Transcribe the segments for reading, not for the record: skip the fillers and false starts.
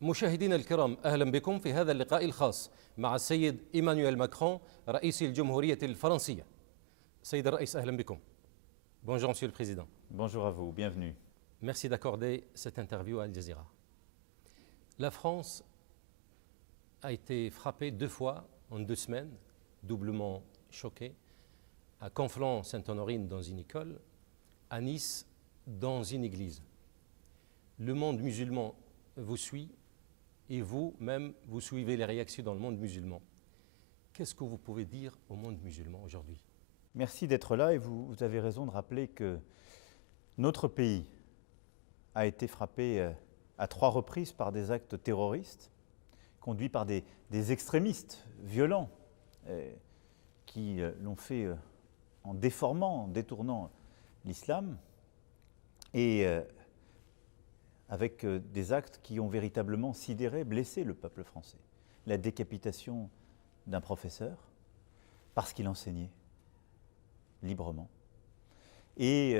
مشاهدينا الكرام، أهلا بكم في هذا اللقاء الخاص مع السيد إيمانويل ماكرون رئيس الجمهورية الفرنسية. سيد الرئيس، أهلا بكم. Bonjour Monsieur le Président. Bonjour à vous, bienvenue. Merci d'accorder cette interview à Al Jazeera. La France a été frappée 2 fois en 2 semaines, doublement choquée, à Conflans-Sainte-Honorine dans une école, à Nice dans une église. Le monde musulman vous suit et vous-même, vous suivez les réactions dans le monde musulman. Qu'est-ce que vous pouvez dire au monde musulman aujourd'hui? Merci d'être là et vous avez raison de rappeler que notre pays a été frappé à 3 reprises par des actes terroristes conduits par des extrémistes violents qui l'ont fait en déformant, en détournant l'islam et avec des actes qui ont véritablement sidéré, blessé le peuple français. La décapitation d'un professeur parce qu'il enseignait librement. Et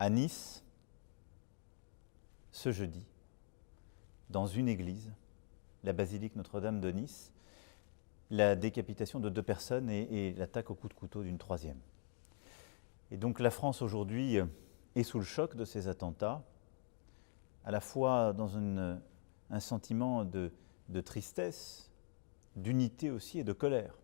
à Nice, ce jeudi, dans une église, la basilique Notre-Dame de Nice, la décapitation de 2 personnes et l'attaque au coup de couteau d'une 3e. Et donc la France aujourd'hui est sous le choc de ces attentats, à la fois dans un sentiment de tristesse, d'unité aussi et de colère.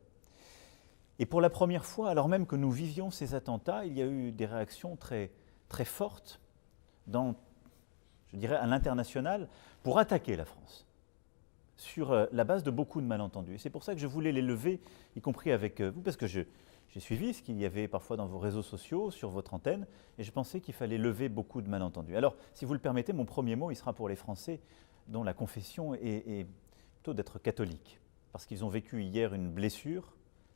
Et pour la première fois, alors même que nous vivions ces attentats, il y a eu des réactions très, très fortes, je dirais à l'international, pour attaquer la France, sur la base de beaucoup de malentendus. Et c'est pour ça que je voulais les lever, y compris avec vous, parce que j'ai suivi ce qu'il y avait parfois dans vos réseaux sociaux, sur votre antenne, et je pensais qu'il fallait lever beaucoup de malentendus. Alors, si vous le permettez, mon premier mot, il sera pour les Français dont la confession est plutôt d'être catholique, parce qu'ils ont vécu hier une blessure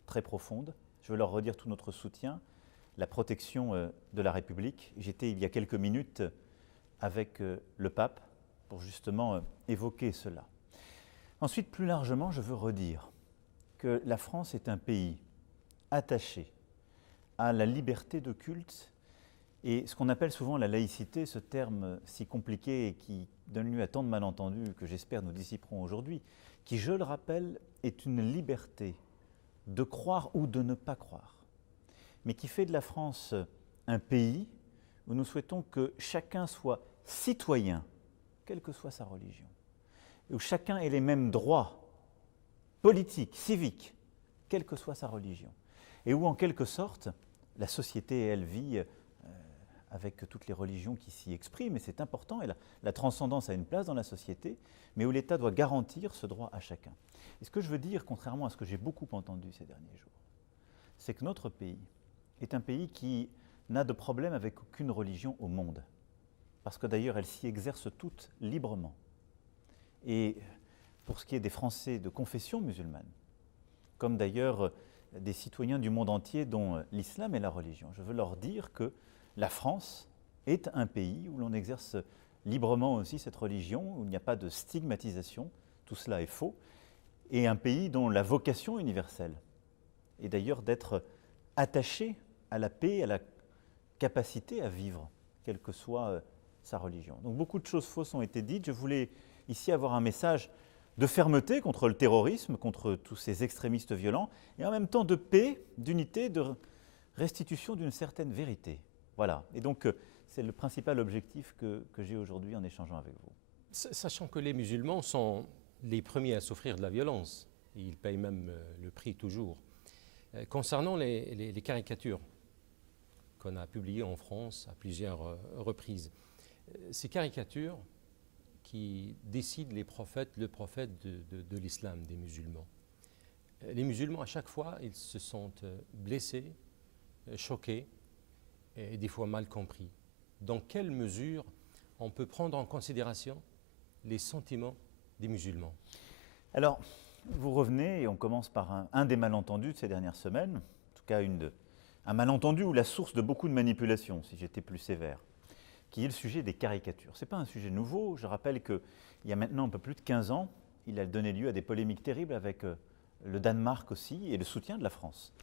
très profonde. Je veux leur redire tout notre soutien, la protection de la République. J'étais il y a quelques minutes avec le pape pour justement évoquer cela. Ensuite, plus largement, je veux redire que la France est un pays attaché à la liberté de culte et ce qu'on appelle souvent la laïcité, ce terme si compliqué et qui donne lieu à tant de malentendus que j'espère nous dissiperons aujourd'hui, qui, je le rappelle, est une liberté de croire ou de ne pas croire, mais qui fait de la France un pays où nous souhaitons que chacun soit citoyen, quelle que soit sa religion, et où chacun ait les mêmes droits politiques, civiques, quelle que soit sa religion, et où en quelque sorte la société, elle vit avec toutes les religions qui s'y expriment, et c'est important, et la transcendance a une place dans la société, mais où l'État doit garantir ce droit à chacun. Et ce que je veux dire, contrairement à ce que j'ai beaucoup entendu ces derniers jours, c'est que notre pays est un pays qui n'a de problème avec aucune religion au monde, parce que d'ailleurs elles s'y exercent toutes librement. Et pour ce qui est des Français de confession musulmane, comme d'ailleurs des citoyens du monde entier dont l'islam est la religion, je veux leur dire que la France est un pays où l'on exerce librement aussi cette religion, où il n'y a pas de stigmatisation, tout cela est faux, et un pays dont la vocation universelle est d'ailleurs d'être attaché à la paix, à la capacité à vivre, quelle que soit sa religion. Donc beaucoup de choses fausses ont été dites. Je voulais ici avoir un message de fermeté contre le terrorisme, contre tous ces extrémistes violents, et en même temps de paix, d'unité, de restitution d'une certaine vérité. Voilà, et donc c'est le principal objectif que j'ai aujourd'hui en échangeant avec vous. Sachant que les musulmans sont les premiers à souffrir de la violence, et ils payent même le prix toujours. Concernant les caricatures qu'on a publiées en France à plusieurs reprises, ces caricatures qui décident le prophète de l'islam, des musulmans. Les musulmans, à chaque fois, ils se sentent blessés, choqués, et des fois mal compris. Dans quelle mesure on peut prendre en considération les sentiments des musulmans? Alors, vous revenez et on commence par un des malentendus de ces dernières semaines, en tout cas un malentendu ou la source de beaucoup de manipulations, si j'étais plus sévère, qui est le sujet des caricatures. Ce n'est pas un sujet nouveau, je rappelle qu'il y a maintenant un peu plus de 15 ans, il a donné lieu à des polémiques terribles avec le Danemark aussi et le soutien de la France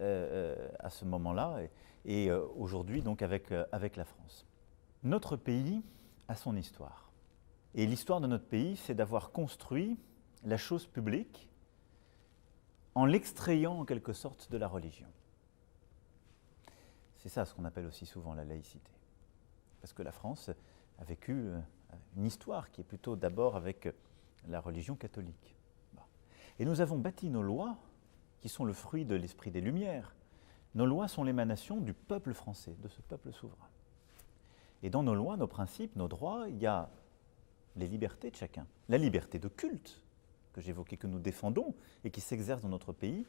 à ce moment-là et aujourd'hui donc avec la France. Notre pays a son histoire. Et l'histoire de notre pays, c'est d'avoir construit la chose publique en l'extrayant en quelque sorte de la religion. C'est ça ce qu'on appelle aussi souvent la laïcité. Parce que la France a vécu une histoire qui est plutôt d'abord avec la religion catholique. Et nous avons bâti nos lois, qui sont le fruit de l'esprit des Lumières. Nos lois sont l'émanation du peuple français, de ce peuple souverain. Et dans nos lois, nos principes, nos droits, il y a les libertés de chacun. La liberté de culte, que j'évoquais, que nous défendons et qui s'exerce dans notre pays,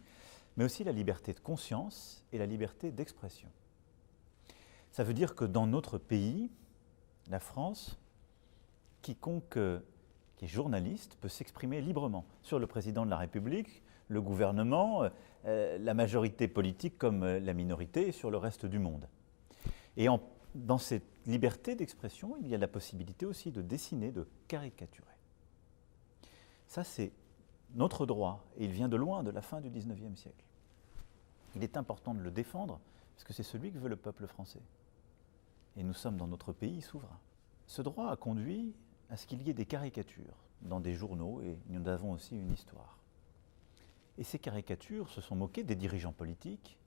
mais aussi la liberté de conscience et la liberté d'expression. Ça veut dire que dans notre pays, la France, quiconque qui est journaliste peut s'exprimer librement sur le président de la République, le gouvernement, la majorité politique comme la minorité et sur le reste du monde. Et dans cette liberté d'expression, il y a la possibilité aussi de dessiner, de caricaturer. Ça, c'est notre droit, et il vient de loin, de la fin du XIXe siècle. Il est important de le défendre, parce que c'est celui que veut le peuple français. Et nous sommes dans notre pays souverain. Ce droit a conduit à ce qu'il y ait des caricatures dans des journaux, et nous avons aussi une histoire. Et ces caricatures se sont moquées des dirigeants politiques,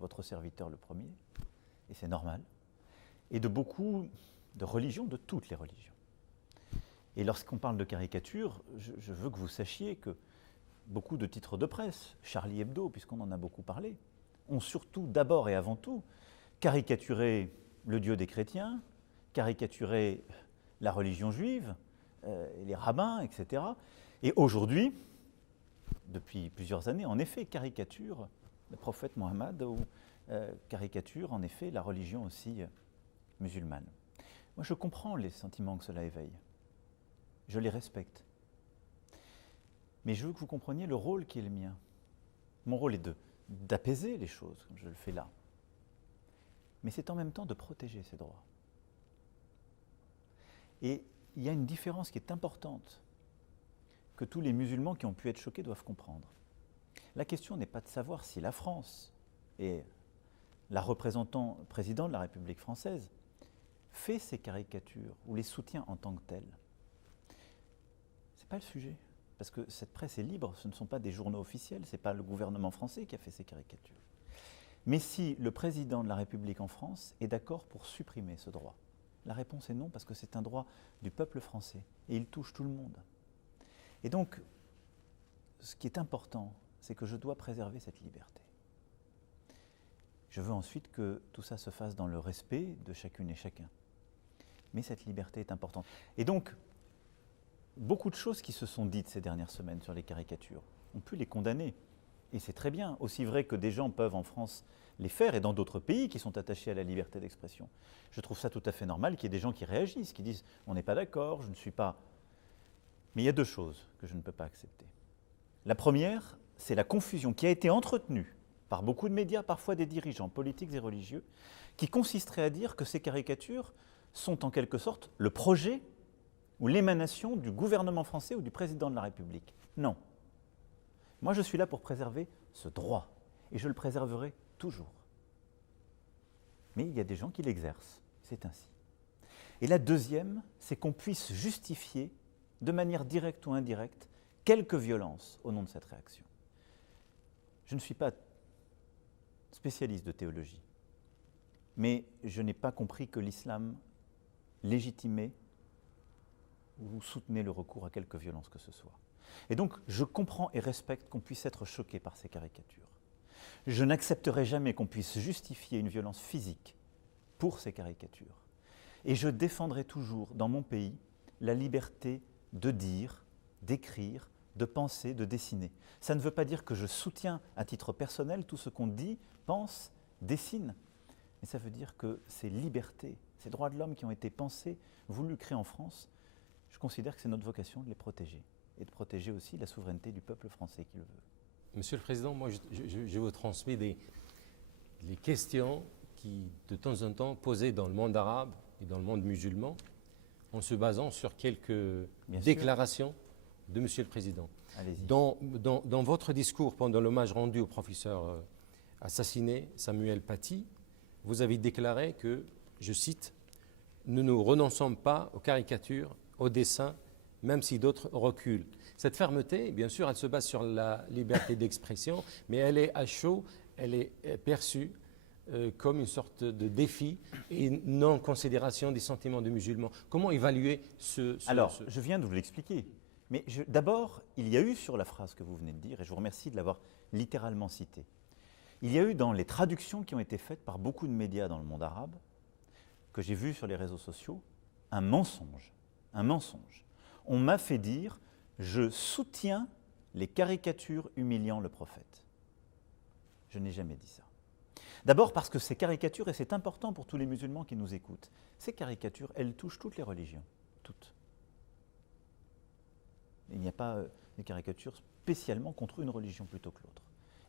votre serviteur le premier, et c'est normal, et de beaucoup de religions, de toutes les religions. Et lorsqu'on parle de caricature, je veux que vous sachiez que beaucoup de titres de presse, Charlie Hebdo, puisqu'on en a beaucoup parlé, ont surtout, d'abord et avant tout, caricaturé le Dieu des chrétiens, caricaturé la religion juive, les rabbins, etc. Et aujourd'hui, depuis plusieurs années, en effet, caricature le prophète Mohammed ou caricature, en effet, la religion aussi musulmane. Moi, je comprends les sentiments que cela éveille. Je les respecte. Mais je veux que vous compreniez le rôle qui est le mien. Mon rôle est d'apaiser les choses, comme je le fais là. Mais c'est en même temps de protéger ces droits. Et il y a une différence qui est importante, que tous les musulmans qui ont pu être choqués doivent comprendre. La question n'est pas de savoir si la France et la président de la République française fait ces caricatures ou les soutient en tant que telles. Ce n'est pas le sujet, parce que cette presse est libre, ce ne sont pas des journaux officiels, ce n'est pas le gouvernement français qui a fait ces caricatures. Mais si le président de la République en France est d'accord pour supprimer ce droit, la réponse est non, parce que c'est un droit du peuple français et il touche tout le monde. Et donc, ce qui est important, c'est que je dois préserver cette liberté. Je veux ensuite que tout ça se fasse dans le respect de chacune et chacun. Mais cette liberté est importante. Et donc, beaucoup de choses qui se sont dites ces dernières semaines sur les caricatures, on peut les condamner. Et c'est très bien, aussi vrai que des gens peuvent en France les faire et dans d'autres pays qui sont attachés à la liberté d'expression. Je trouve ça tout à fait normal qu'il y ait des gens qui réagissent, qui disent « on n'est pas d'accord, je ne suis pas… » Mais il y a deux choses que je ne peux pas accepter. La première, c'est la confusion qui a été entretenue par beaucoup de médias, parfois des dirigeants politiques et religieux, qui consisterait à dire que ces caricatures sont en quelque sorte le projet ou l'émanation du gouvernement français ou du président de la République. Non. Moi, je suis là pour préserver ce droit, et je le préserverai toujours. Mais il y a des gens qui l'exercent, c'est ainsi. Et la deuxième, c'est qu'on puisse justifier, de manière directe ou indirecte, quelque violence au nom de cette réaction. Je ne suis pas spécialiste de théologie, mais je n'ai pas compris que l'islam légitimait ou soutenait le recours à quelque violence que ce soit. Et donc, je comprends et respecte qu'on puisse être choqué par ces caricatures. Je n'accepterai jamais qu'on puisse justifier une violence physique pour ces caricatures. Et je défendrai toujours, dans mon pays, la liberté de dire, d'écrire, de penser, de dessiner. Ça ne veut pas dire que je soutiens à titre personnel tout ce qu'on dit, pense, dessine. Mais ça veut dire que ces libertés, ces droits de l'homme qui ont été pensés, voulus, créés en France, je considère que c'est notre vocation de les protéger. Et de protéger aussi la souveraineté du peuple français qui le veut. Monsieur le Président, moi je vous transmets les questions qui, de temps en temps, posées dans le monde arabe et dans le monde musulman, en se basant sur quelques déclarations de Monsieur le Président. Allez-y. Dans votre discours pendant l'hommage rendu au professeur assassiné Samuel Paty, vous avez déclaré que, je cite, « Nous ne renonçons pas aux caricatures au dessein, même si d'autres reculent. Cette fermeté, bien sûr, elle se base sur la liberté d'expression, mais elle est à chaud, elle est perçue comme une sorte de défi et non-considération des sentiments des musulmans. Comment évaluer Alors, je viens de vous l'expliquer. Mais d'abord, il y a eu sur la phrase que vous venez de dire, et je vous remercie de l'avoir littéralement citée, il y a eu dans les traductions qui ont été faites par beaucoup de médias dans le monde arabe, que j'ai vu sur les réseaux sociaux, un mensonge. Un mensonge. On m'a fait dire « je soutiens les caricatures humiliant le prophète ». Je n'ai jamais dit ça. D'abord parce que ces caricatures, et c'est important pour tous les musulmans qui nous écoutent, ces caricatures, elles touchent toutes les religions, toutes. Il n'y a pas des caricatures spécialement contre une religion plutôt que l'autre.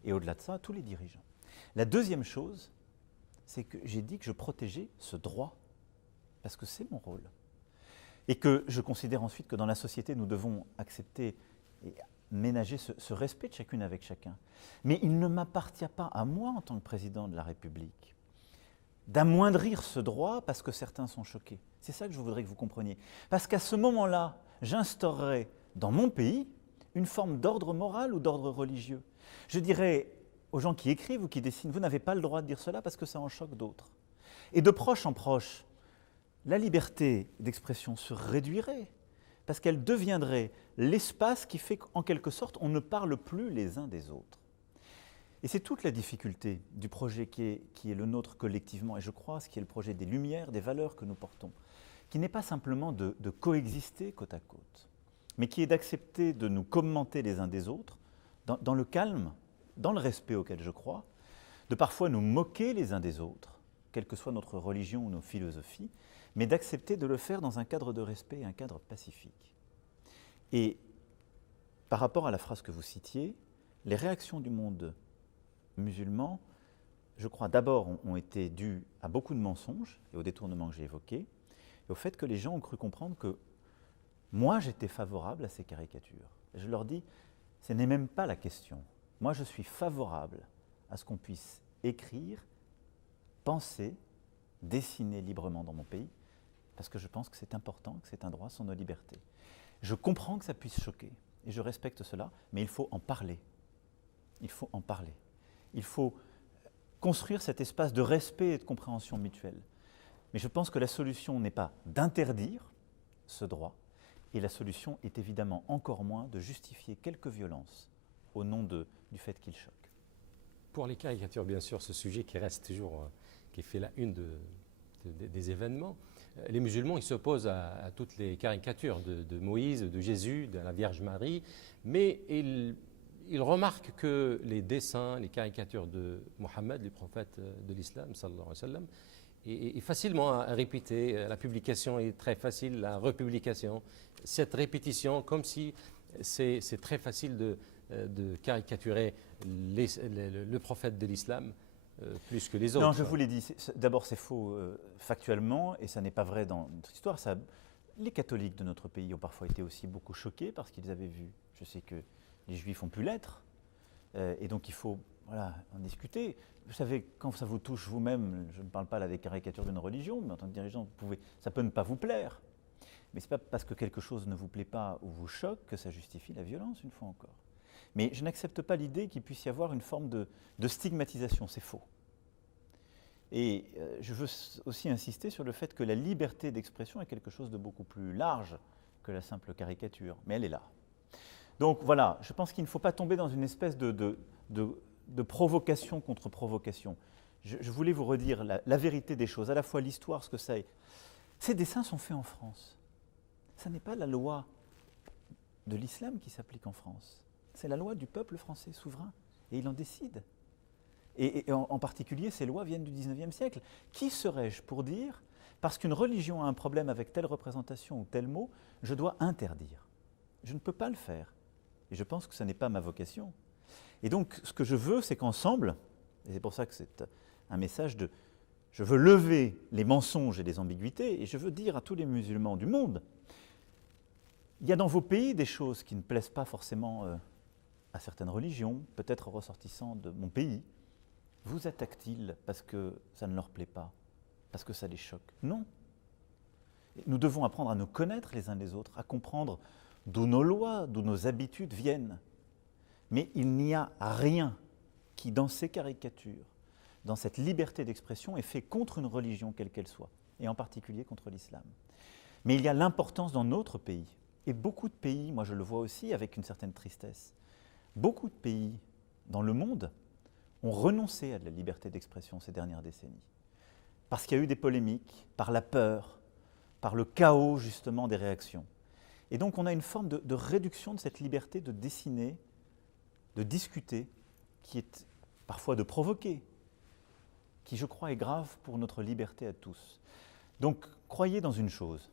Et au-delà de ça, tous les dirigeants. La deuxième chose, c'est que j'ai dit que je protégeais ce droit, parce que c'est mon rôle. Et que je considère ensuite que dans la société, nous devons accepter et ménager ce respect de chacune avec chacun. Mais il ne m'appartient pas à moi, en tant que président de la République, d'amoindrir ce droit parce que certains sont choqués. C'est ça que je voudrais que vous compreniez. Parce qu'à ce moment-là, j'instaurerai dans mon pays une forme d'ordre moral ou d'ordre religieux. Je dirais aux gens qui écrivent ou qui dessinent, vous n'avez pas le droit de dire cela parce que ça en choque d'autres. Et de proche en proche, la liberté d'expression se réduirait parce qu'elle deviendrait l'espace qui fait qu'en quelque sorte, on ne parle plus les uns des autres. Et c'est toute la difficulté du projet qui est le nôtre collectivement, et je crois ce qui est le projet des Lumières, des valeurs que nous portons, qui n'est pas simplement de coexister côte à côte, mais qui est d'accepter de nous commenter les uns des autres, dans le calme, dans le respect auquel je crois, de parfois nous moquer les uns des autres, quelle que soit notre religion ou nos philosophies, mais d'accepter de le faire dans un cadre de respect et un cadre pacifique. Et par rapport à la phrase que vous citiez, les réactions du monde musulman, je crois d'abord ont été dues à beaucoup de mensonges et aux détournements que j'ai évoqués, et au fait que les gens ont cru comprendre que moi j'étais favorable à ces caricatures. Je leur dis, ce n'est même pas la question. Moi je suis favorable à ce qu'on puisse écrire, penser, dessiner librement dans mon pays, parce que je pense que c'est important, que c'est un droit, sont nos libertés. Je comprends que ça puisse choquer, et je respecte cela, mais il faut en parler. Il faut en parler. Il faut construire cet espace de respect et de compréhension mutuelle. Mais je pense que la solution n'est pas d'interdire ce droit, et la solution est évidemment encore moins de justifier quelque violence au nom du fait qu'il choque. Pour les caricatures, bien sûr, ce sujet qui reste toujours, qui fait la une des événements, les musulmans ils s'opposent à toutes les caricatures de Moïse, de Jésus, de la Vierge Marie, mais ils remarquent que les dessins, les caricatures de Mohammed, le prophète de l'islam, sallallahu alayhi wa sallam, est facilement à répéter. La publication est très facile, la republication. Cette répétition, comme si c'est très facile de caricaturer le prophète de l'islam plus que les autres. Non, je vous l'ai dit, d'abord c'est faux factuellement, et ça n'est pas vrai dans notre histoire. Les catholiques de notre pays ont parfois été aussi beaucoup choqués parce qu'ils avaient vu, je sais que les juifs ont pu l'être, et donc il faut en discuter. Vous savez, quand ça vous touche vous-même, je ne parle pas là des caricatures d'une religion, mais en tant que dirigeant, ça peut ne pas vous plaire. Mais ce n'est pas parce que quelque chose ne vous plaît pas ou vous choque que ça justifie la violence, une fois encore. Mais je n'accepte pas l'idée qu'il puisse y avoir une forme de stigmatisation, c'est faux. Et je veux aussi insister sur le fait que la liberté d'expression est quelque chose de beaucoup plus large que la simple caricature, mais elle est là. Donc voilà, je pense qu'il ne faut pas tomber dans une espèce de provocation contre provocation. Je voulais vous redire la vérité des choses, à la fois l'histoire, ce que ça est. Ces dessins sont faits en France. Ce n'est pas la loi de l'islam qui s'applique en France. C'est la loi du peuple français souverain, et il en décide. Et en particulier, ces lois viennent du XIXe siècle. Qui serais-je pour dire, parce qu'une religion a un problème avec telle représentation ou tel mot, je dois interdire? Je ne peux pas le faire. Et je pense que ce n'est pas ma vocation. Et donc, ce que je veux, c'est qu'ensemble, et c'est pour ça que c'est un message je veux lever les mensonges et les ambiguïtés, et je veux dire à tous les musulmans du monde, il y a dans vos pays des choses qui ne plaisent pas forcément à certaines religions, peut-être ressortissants de mon pays. Vous attaquent-ils parce que ça ne leur plaît pas, parce que ça les choque? Non. Nous devons apprendre à nous connaître les uns les autres, à comprendre d'où nos lois, d'où nos habitudes viennent. Mais il n'y a rien qui, dans ces caricatures, dans cette liberté d'expression, est fait contre une religion quelle qu'elle soit, et en particulier contre l'islam. Mais il y a l'importance dans notre pays, et beaucoup de pays, moi je le vois aussi avec une certaine tristesse, beaucoup de pays dans le monde ont renoncé à de la liberté d'expression ces dernières décennies. Parce qu'il y a eu des polémiques, par la peur, par le chaos justement des réactions. Et donc on a une forme de réduction de cette liberté de dessiner, de discuter, qui est parfois de provoquer, qui je crois est grave pour notre liberté à tous. Donc croyez dans une chose.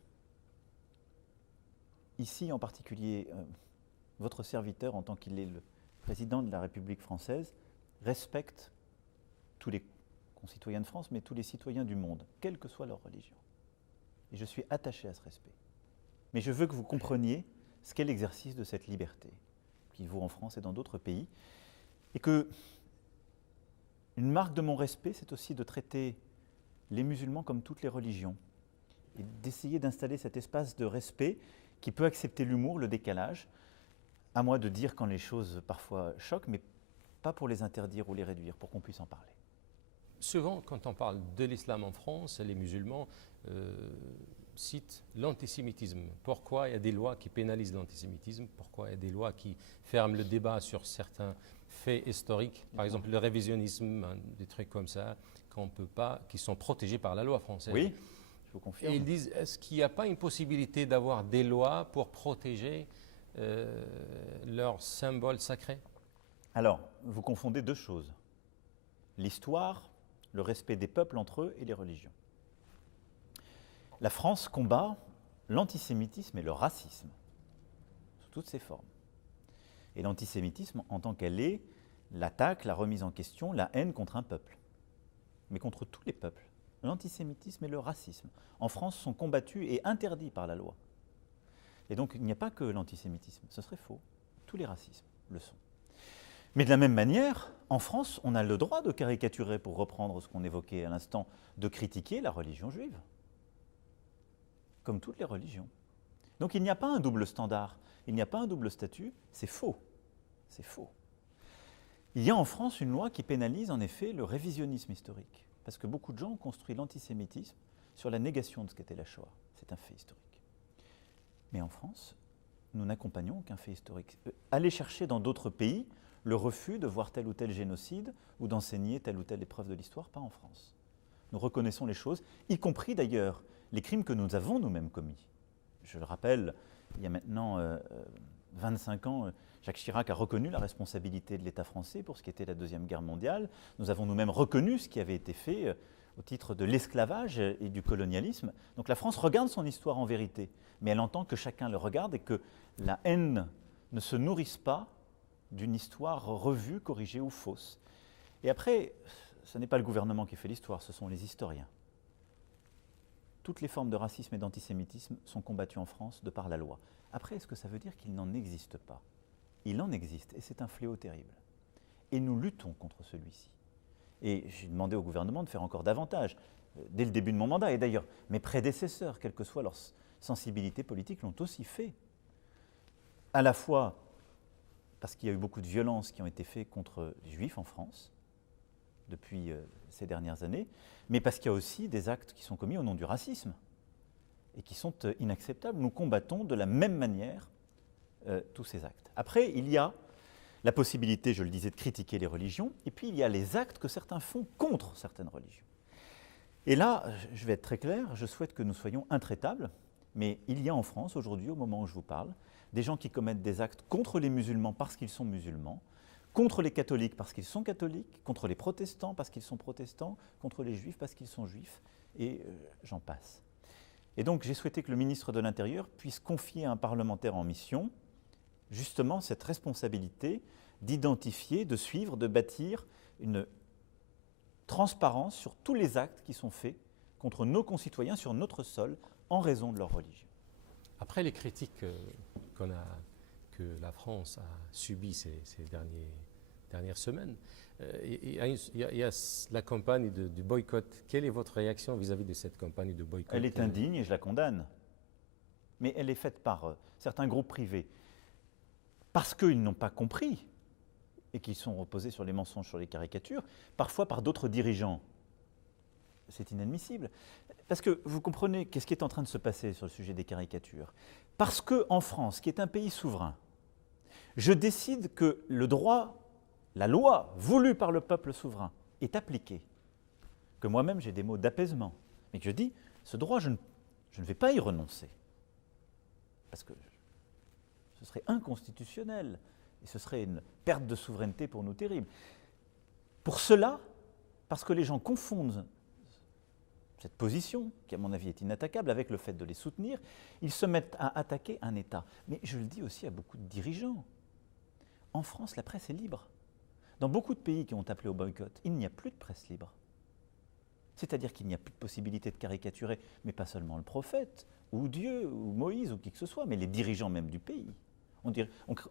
Ici en particulier, votre serviteur en tant qu'il est le président de la République française respecte tous les concitoyens de France, mais tous les citoyens du monde, quelle que soit leur religion. Et je suis attaché à ce respect. Mais je veux que vous compreniez ce qu'est l'exercice de cette liberté, qu'il vaut en France et dans d'autres pays, et que une marque de mon respect, c'est aussi de traiter les musulmans comme toutes les religions, et d'essayer d'installer cet espace de respect qui peut accepter l'humour, le décalage, à moi de dire quand les choses parfois choquent, mais pas pour les interdire ou les réduire, pour qu'on puisse en parler. Souvent, quand on parle de l'islam en France, les musulmans citent l'antisémitisme. Pourquoi il y a des lois qui pénalisent l'antisémitisme? Pourquoi il y a des lois qui ferment le débat sur certains faits historiques? Par exemple, le révisionnisme, des trucs comme ça, qu'on peut pas, qui sont protégés par la loi française. Oui, je vous confirme. Et ils disent, est-ce qu'il n'y a pas une possibilité d'avoir des lois pour protéger leurs symboles sacrés? Alors, vous confondez deux choses. L'histoire, le respect des peuples entre eux et les religions. La France combat l'antisémitisme et le racisme, sous toutes ses formes. Et l'antisémitisme, en tant qu'elle est, l'attaque, la remise en question, la haine contre un peuple, mais contre tous les peuples. L'antisémitisme et le racisme, en France, sont combattus et interdits par la loi. Et donc, il n'y a pas que l'antisémitisme, ce serait faux. Tous les racismes le sont. Mais de la même manière, en France, on a le droit de caricaturer, pour reprendre ce qu'on évoquait à l'instant, de critiquer la religion juive, comme toutes les religions. Donc il n'y a pas un double standard, il n'y a pas un double statut, c'est faux. C'est faux. Il y a en France une loi qui pénalise en effet le révisionnisme historique, parce que beaucoup de gens ont construit l'antisémitisme sur la négation de ce qu'était la Shoah. C'est un fait historique. Mais en France, nous n'accompagnons qu'un fait historique. Allez chercher dans d'autres pays le refus de voir tel ou tel génocide ou d'enseigner telle ou telle épreuve de l'histoire, pas en France. Nous reconnaissons les choses, y compris d'ailleurs les crimes que nous avons nous-mêmes commis. Je le rappelle, il y a maintenant 25 ans, Jacques Chirac a reconnu la responsabilité de l'État français pour ce qui était la Deuxième Guerre mondiale. Nous avons nous-mêmes reconnu ce qui avait été fait au titre de l'esclavage et du colonialisme. Donc la France regarde son histoire en vérité, mais elle entend que chacun le regarde et que la haine ne se nourrisse pas d'une histoire revue, corrigée ou fausse. Et après, ce n'est pas le gouvernement qui fait l'histoire, ce sont les historiens. Toutes les formes de racisme et d'antisémitisme sont combattues en France de par la loi. Après, est-ce que ça veut dire qu'il n'en existe pas? Il en existe, et c'est un fléau terrible. Et nous luttons contre celui-ci. Et j'ai demandé au gouvernement de faire encore davantage, dès le début de mon mandat. Et d'ailleurs, mes prédécesseurs, quelle que soit leur sensibilité politique, l'ont aussi fait. À la fois parce qu'il y a eu beaucoup de violences qui ont été faites contre les Juifs en France depuis ces dernières années, mais parce qu'il y a aussi des actes qui sont commis au nom du racisme et qui sont inacceptables. Nous combattons de la même manière tous ces actes. Après, il y a la possibilité, je le disais, de critiquer les religions, et puis il y a les actes que certains font contre certaines religions. Et là, je vais être très clair, je souhaite que nous soyons intraitables, mais il y a en France, aujourd'hui, au moment où je vous parle, des gens qui commettent des actes contre les musulmans parce qu'ils sont musulmans, contre les catholiques parce qu'ils sont catholiques, contre les protestants parce qu'ils sont protestants, contre les juifs parce qu'ils sont juifs, et j'en passe. Et donc j'ai souhaité que le ministre de l'Intérieur puisse confier à un parlementaire en mission justement cette responsabilité d'identifier, de suivre, de bâtir une transparence sur tous les actes qui sont faits contre nos concitoyens sur notre sol en raison de leur religion. Après les critiques que la France a subies ces derniers dernières semaines. Il y a la campagne du boycott. Quelle est votre réaction vis-à-vis de cette campagne de boycott? Elle est indigne et je la condamne. Mais elle est faite par certains groupes privés. Parce qu'ils n'ont pas compris et qu'ils sont reposés sur les mensonges, sur les caricatures, parfois par d'autres dirigeants. C'est inadmissible. Parce que vous comprenez qu'est-ce qui est en train de se passer sur le sujet des caricatures. Parce qu'en France, qui est un pays souverain, je décide que le droit, la loi voulue par le peuple souverain est appliquée. Que moi-même j'ai des mots d'apaisement. Mais que je dis, ce droit, je ne vais pas y renoncer. Parce que ce serait inconstitutionnel. Et ce serait une perte de souveraineté pour nous terrible. Pour cela, parce que les gens confondent cette position, qui à mon avis est inattaquable, avec le fait de les soutenir, ils se mettent à attaquer un État. Mais je le dis aussi à beaucoup de dirigeants. En France, la presse est libre. Dans beaucoup de pays qui ont appelé au boycott, il n'y a plus de presse libre. C'est-à-dire qu'il n'y a plus de possibilité de caricaturer, mais pas seulement le prophète, ou Dieu, ou Moïse, ou qui que ce soit, mais les dirigeants même du pays.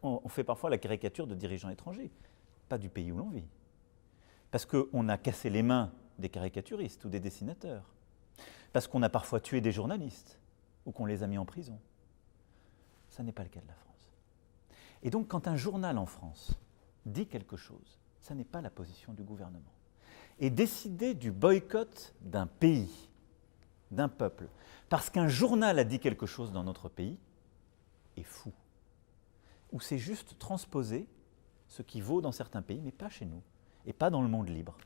On fait parfois la caricature de dirigeants étrangers, pas du pays où l'on vit. Parce qu'on a cassé les mains des caricaturistes ou des dessinateurs. Parce qu'on a parfois tué des journalistes, ou qu'on les a mis en prison. Ça n'est pas le cas de la France. Et donc quand un journal en France dit quelque chose, ça n'est pas la position du gouvernement. Et décider du boycott d'un pays, d'un peuple, parce qu'un journal a dit quelque chose dans notre pays, est fou. Ou c'est juste transposer ce qui vaut dans certains pays, mais pas chez nous, et pas dans le monde libre.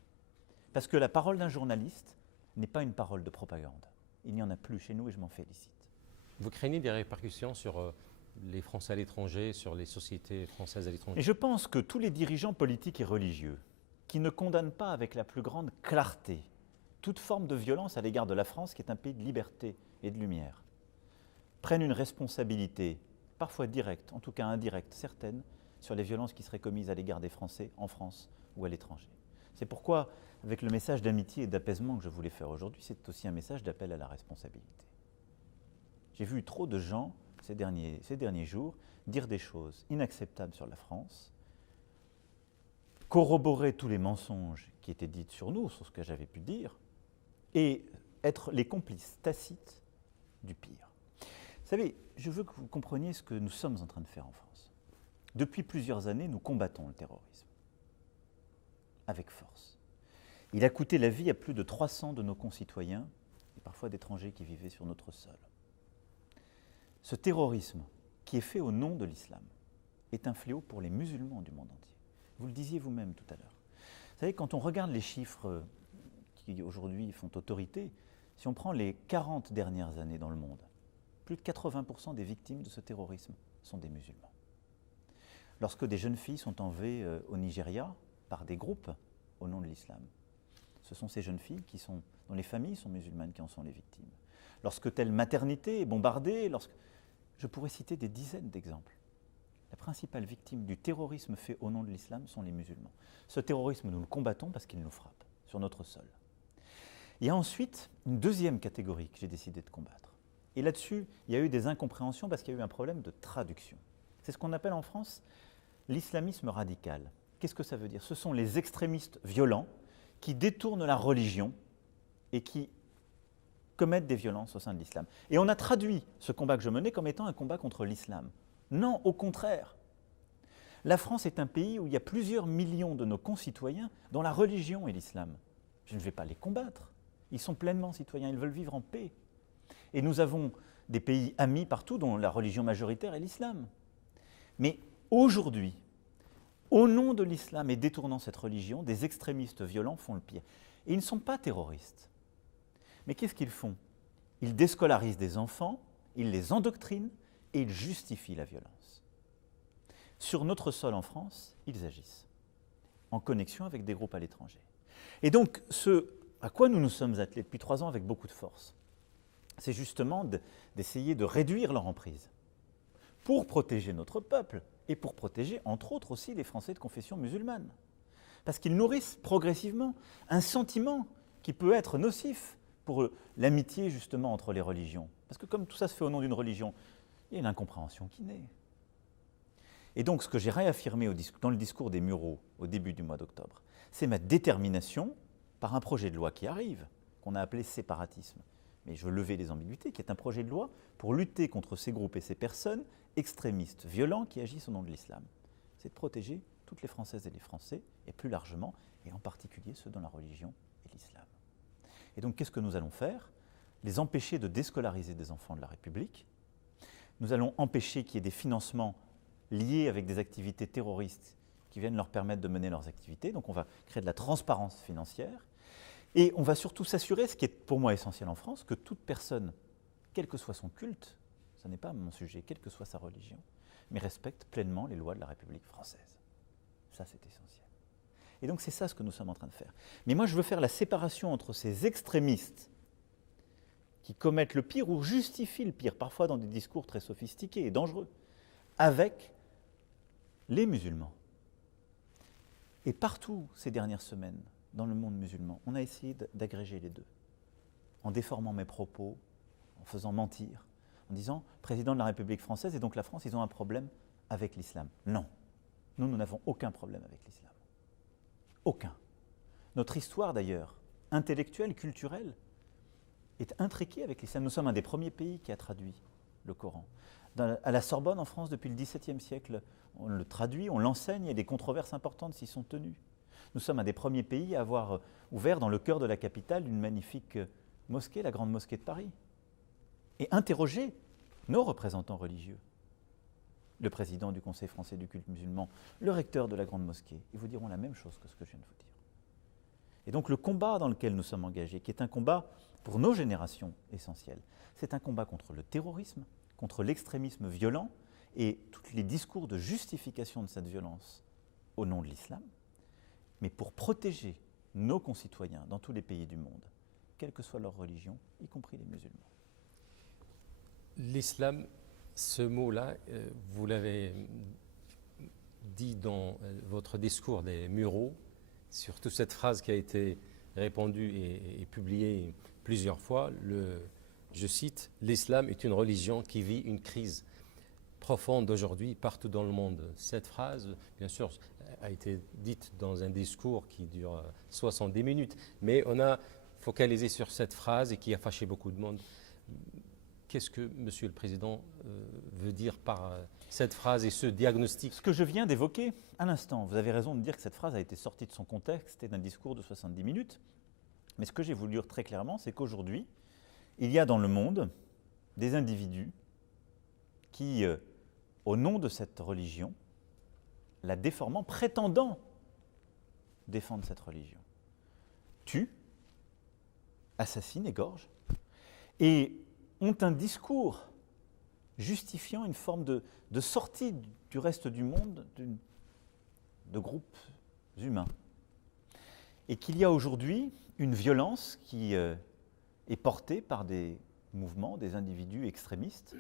Parce que la parole d'un journaliste n'est pas une parole de propagande. Il n'y en a plus chez nous et je m'en félicite. Vous craignez des répercussions sur les Français à l'étranger, sur les sociétés françaises à l'étranger? Et je pense que tous les dirigeants politiques et religieux qui ne condamnent pas avec la plus grande clarté toute forme de violence à l'égard de la France, qui est un pays de liberté et de lumière, prennent une responsabilité, parfois directe, en tout cas indirecte, certaine, sur les violences qui seraient commises à l'égard des Français en France ou à l'étranger. C'est pourquoi, avec le message d'amitié et d'apaisement que je voulais faire aujourd'hui, c'est aussi un message d'appel à la responsabilité. J'ai vu trop de gens, ces derniers jours, dire des choses inacceptables sur la France, corroborer tous les mensonges qui étaient dits sur nous, sur ce que j'avais pu dire, et être les complices tacites du pire. Vous savez, je veux que vous compreniez ce que nous sommes en train de faire en France. Depuis plusieurs années, nous combattons le terrorisme, avec force. Il a coûté la vie à plus de 300 de nos concitoyens, et parfois d'étrangers qui vivaient sur notre sol. Ce terrorisme, qui est fait au nom de l'islam, est un fléau pour les musulmans du monde entier. Vous le disiez vous-même tout à l'heure. Vous savez, quand on regarde les chiffres qui aujourd'hui font autorité, si on prend les 40 dernières années dans le monde, plus de 80% des victimes de ce terrorisme sont des musulmans. Lorsque des jeunes filles sont enlevées au Nigeria par des groupes au nom de l'islam, ce sont ces jeunes filles dont les familles sont musulmanes qui en sont les victimes. Lorsque telle maternité est bombardée, je pourrais citer des dizaines d'exemples. La principale victime du terrorisme fait au nom de l'islam sont les musulmans. Ce terrorisme, nous le combattons parce qu'il nous frappe sur notre sol. Il y a ensuite une deuxième catégorie que j'ai décidé de combattre. Et là-dessus, il y a eu des incompréhensions parce qu'il y a eu un problème de traduction. C'est ce qu'on appelle en France l'islamisme radical. Qu'est-ce que ça veut dire? Ce sont les extrémistes violents qui détournent la religion et qui commettent des violences au sein de l'islam. Et on a traduit ce combat que je menais comme étant un combat contre l'islam. Non, au contraire. La France est un pays où il y a plusieurs millions de nos concitoyens dont la religion est l'islam. Je ne vais pas les combattre. Ils sont pleinement citoyens, ils veulent vivre en paix. Et nous avons des pays amis partout dont la religion majoritaire est l'islam. Mais aujourd'hui, au nom de l'islam et détournant cette religion, des extrémistes violents font le pire. Et ils ne sont pas terroristes. Mais qu'est-ce qu'ils font? Ils déscolarisent des enfants, ils les endoctrinent et ils justifient la violence. Sur notre sol en France, ils agissent, en connexion avec des groupes à l'étranger. Et donc, ce à quoi nous nous sommes attelés depuis 3 ans avec beaucoup de force, c'est justement d'essayer de réduire leur emprise pour protéger notre peuple et pour protéger, entre autres aussi, les Français de confession musulmane. Parce qu'ils nourrissent progressivement un sentiment qui peut être nocif pour l'amitié justement entre les religions. Parce que comme tout ça se fait au nom d'une religion, il y a une incompréhension qui naît. Et donc, ce que j'ai réaffirmé dans le discours des Mureaux au début du mois d'octobre, c'est ma détermination par un projet de loi qui arrive, qu'on a appelé séparatisme. Mais je veux lever les ambiguïtés, qui est un projet de loi pour lutter contre ces groupes et ces personnes extrémistes, violents, qui agissent au nom de l'islam. C'est de protéger toutes les Françaises et les Français, et plus largement, et en particulier ceux dont la religion est l'islam. Et donc, qu'est-ce que nous allons faire? Les empêcher de déscolariser des enfants de la République. Nous allons empêcher qu'il y ait des financements liés avec des activités terroristes qui viennent leur permettre de mener leurs activités. Donc on va créer de la transparence financière. Et on va surtout s'assurer, ce qui est pour moi essentiel en France, que toute personne, quel que soit son culte, ce n'est pas mon sujet, quelle que soit sa religion, mais respecte pleinement les lois de la République française. Ça, c'est essentiel. Et donc c'est ça ce que nous sommes en train de faire. Mais moi, je veux faire la séparation entre ces extrémistes qui commettent le pire ou justifient le pire, parfois dans des discours très sophistiqués et dangereux, avec les musulmans. Et partout ces dernières semaines, dans le monde musulman, on a essayé d'agréger les deux, en déformant mes propos, en faisant mentir, en disant « président de la République française et donc la France, ils ont un problème avec l'islam ». Non, nous n'avons aucun problème avec l'islam. Aucun. Notre histoire d'ailleurs, intellectuelle, culturelle, est intriquée avec l'islam. Nous sommes un des premiers pays qui a traduit le Coran. À la Sorbonne, en France, depuis le XVIIe siècle, on le traduit, on l'enseigne, et des controverses importantes s'y sont tenues. Nous sommes un des premiers pays à avoir ouvert dans le cœur de la capitale une magnifique mosquée, la Grande Mosquée de Paris, et interrogé nos représentants religieux, le président du Conseil français du culte musulman, le recteur de la Grande Mosquée. Ils vous diront la même chose que ce que je viens de vous dire. Et donc le combat dans lequel nous sommes engagés, qui est un combat pour nos générations essentielles, c'est un combat contre le terrorisme, contre l'extrémisme violent et tous les discours de justification de cette violence au nom de l'islam, mais pour protéger nos concitoyens dans tous les pays du monde, quelle que soit leur religion, y compris les musulmans. L'islam, ce mot-là, vous l'avez dit dans votre discours des Mureaux, surtout cette phrase qui a été répandue et publiée plusieurs fois, je cite, « L'islam est une religion qui vit une crise profonde aujourd'hui partout dans le monde ». Cette phrase, bien sûr, a été dite dans un discours qui dure 70 minutes, mais on a focalisé sur cette phrase et qui a fâché beaucoup de monde. Qu'est-ce que Monsieur le Président veut dire par cette phrase et ce diagnostic? Ce que je viens d'évoquer à l'instant, vous avez raison de dire que cette phrase a été sortie de son contexte et d'un discours de 70 minutes, mais ce que j'ai voulu dire très clairement, c'est qu'aujourd'hui, il y a dans le monde des individus qui, au nom de cette religion, la déformant, prétendant défendre cette religion, tuent, assassinent, égorgent, et ont un discours justifiant une forme de sortie du reste du monde de groupes humains. Et qu'il y a aujourd'hui une violence qui est portée par des mouvements, des individus extrémistes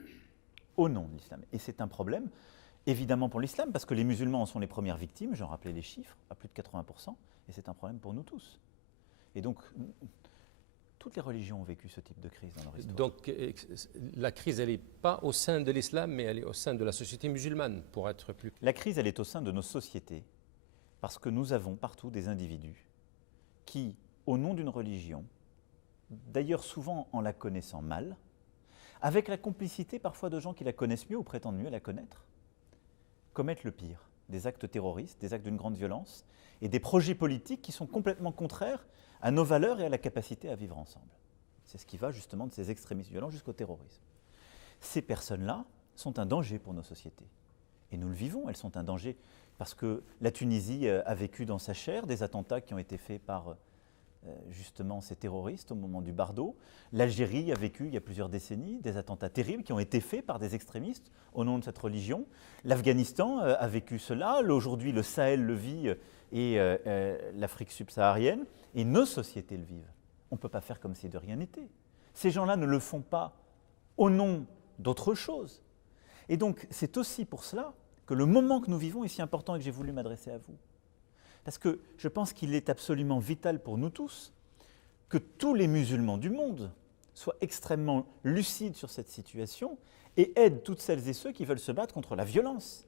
au nom de l'islam. Et c'est un problème, évidemment pour l'islam, parce que les musulmans en sont les premières victimes, j'en rappelais les chiffres, à plus de 80%, et c'est un problème pour nous tous. Et donc, toutes les religions ont vécu ce type de crise dans leur histoire. Donc, la crise, elle n'est pas au sein de l'islam, mais elle est au sein de la société musulmane, pour être plus... La crise, elle est au sein de nos sociétés, parce que nous avons partout des individus qui, au nom d'une religion, d'ailleurs souvent en la connaissant mal, avec la complicité parfois de gens qui la connaissent mieux ou prétendent mieux la connaître, commettent le pire, des actes terroristes, des actes d'une grande violence, et des projets politiques qui sont complètement contraires à nos valeurs et à la capacité à vivre ensemble. C'est ce qui va justement de ces extrémistes violents jusqu'au terrorisme. Ces personnes-là sont un danger pour nos sociétés. Et nous le vivons, elles sont un danger parce que la Tunisie a vécu dans sa chair des attentats qui ont été faits par justement ces terroristes au moment du Bardo. L'Algérie a vécu il y a plusieurs décennies des attentats terribles qui ont été faits par des extrémistes au nom de cette religion. L'Afghanistan a vécu cela, aujourd'hui le Sahel le vit et l'Afrique subsaharienne, et nos sociétés le vivent. On ne peut pas faire comme si de rien n'était. Ces gens-là ne le font pas au nom d'autre chose. Et donc c'est aussi pour cela que le moment que nous vivons est si important et que j'ai voulu m'adresser à vous. Parce que je pense qu'il est absolument vital pour nous tous que tous les musulmans du monde soient extrêmement lucides sur cette situation et aident toutes celles et ceux qui veulent se battre contre la violence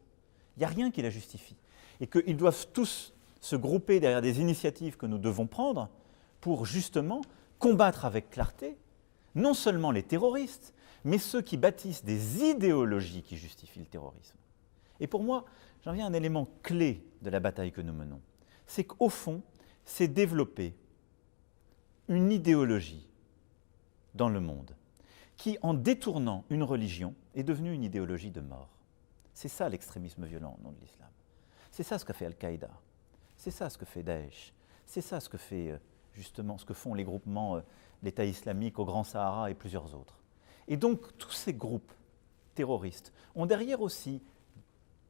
Il n'y a rien qui la justifie. Et qu'ils doivent tous se grouper derrière des initiatives que nous devons prendre pour justement combattre avec clarté non seulement les terroristes, mais ceux qui bâtissent des idéologies qui justifient le terrorisme. Et pour moi, j'en viens à un élément clé de la bataille que nous menons. C'est qu'au fond, c'est développer une idéologie dans le monde qui, en détournant une religion, est devenue une idéologie de mort. C'est ça l'extrémisme violent au nom de l'islam. C'est ça ce que fait Al-Qaïda. C'est ça ce que fait Daesh. C'est ça ce que fait justement ce que font les groupements l'État islamique au Grand Sahara et plusieurs autres. Et donc tous ces groupes terroristes ont derrière aussi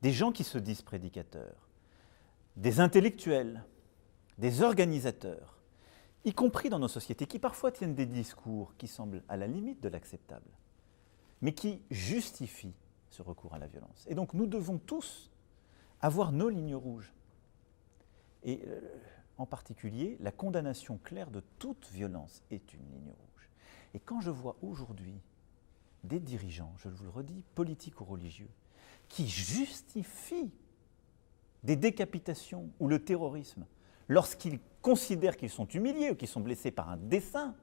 des gens qui se disent prédicateurs, des intellectuels, des organisateurs, y compris dans nos sociétés, qui parfois tiennent des discours qui semblent à la limite de l'acceptable, mais qui justifient ce recours à la violence. Et donc nous devons tous avoir nos lignes rouges. Et en particulier, la condamnation claire de toute violence est une ligne rouge. Et quand je vois aujourd'hui des dirigeants, je vous le redis, politiques ou religieux, qui justifient des décapitations ou le terrorisme lorsqu'ils considèrent qu'ils sont humiliés ou qu'ils sont blessés par un dessein,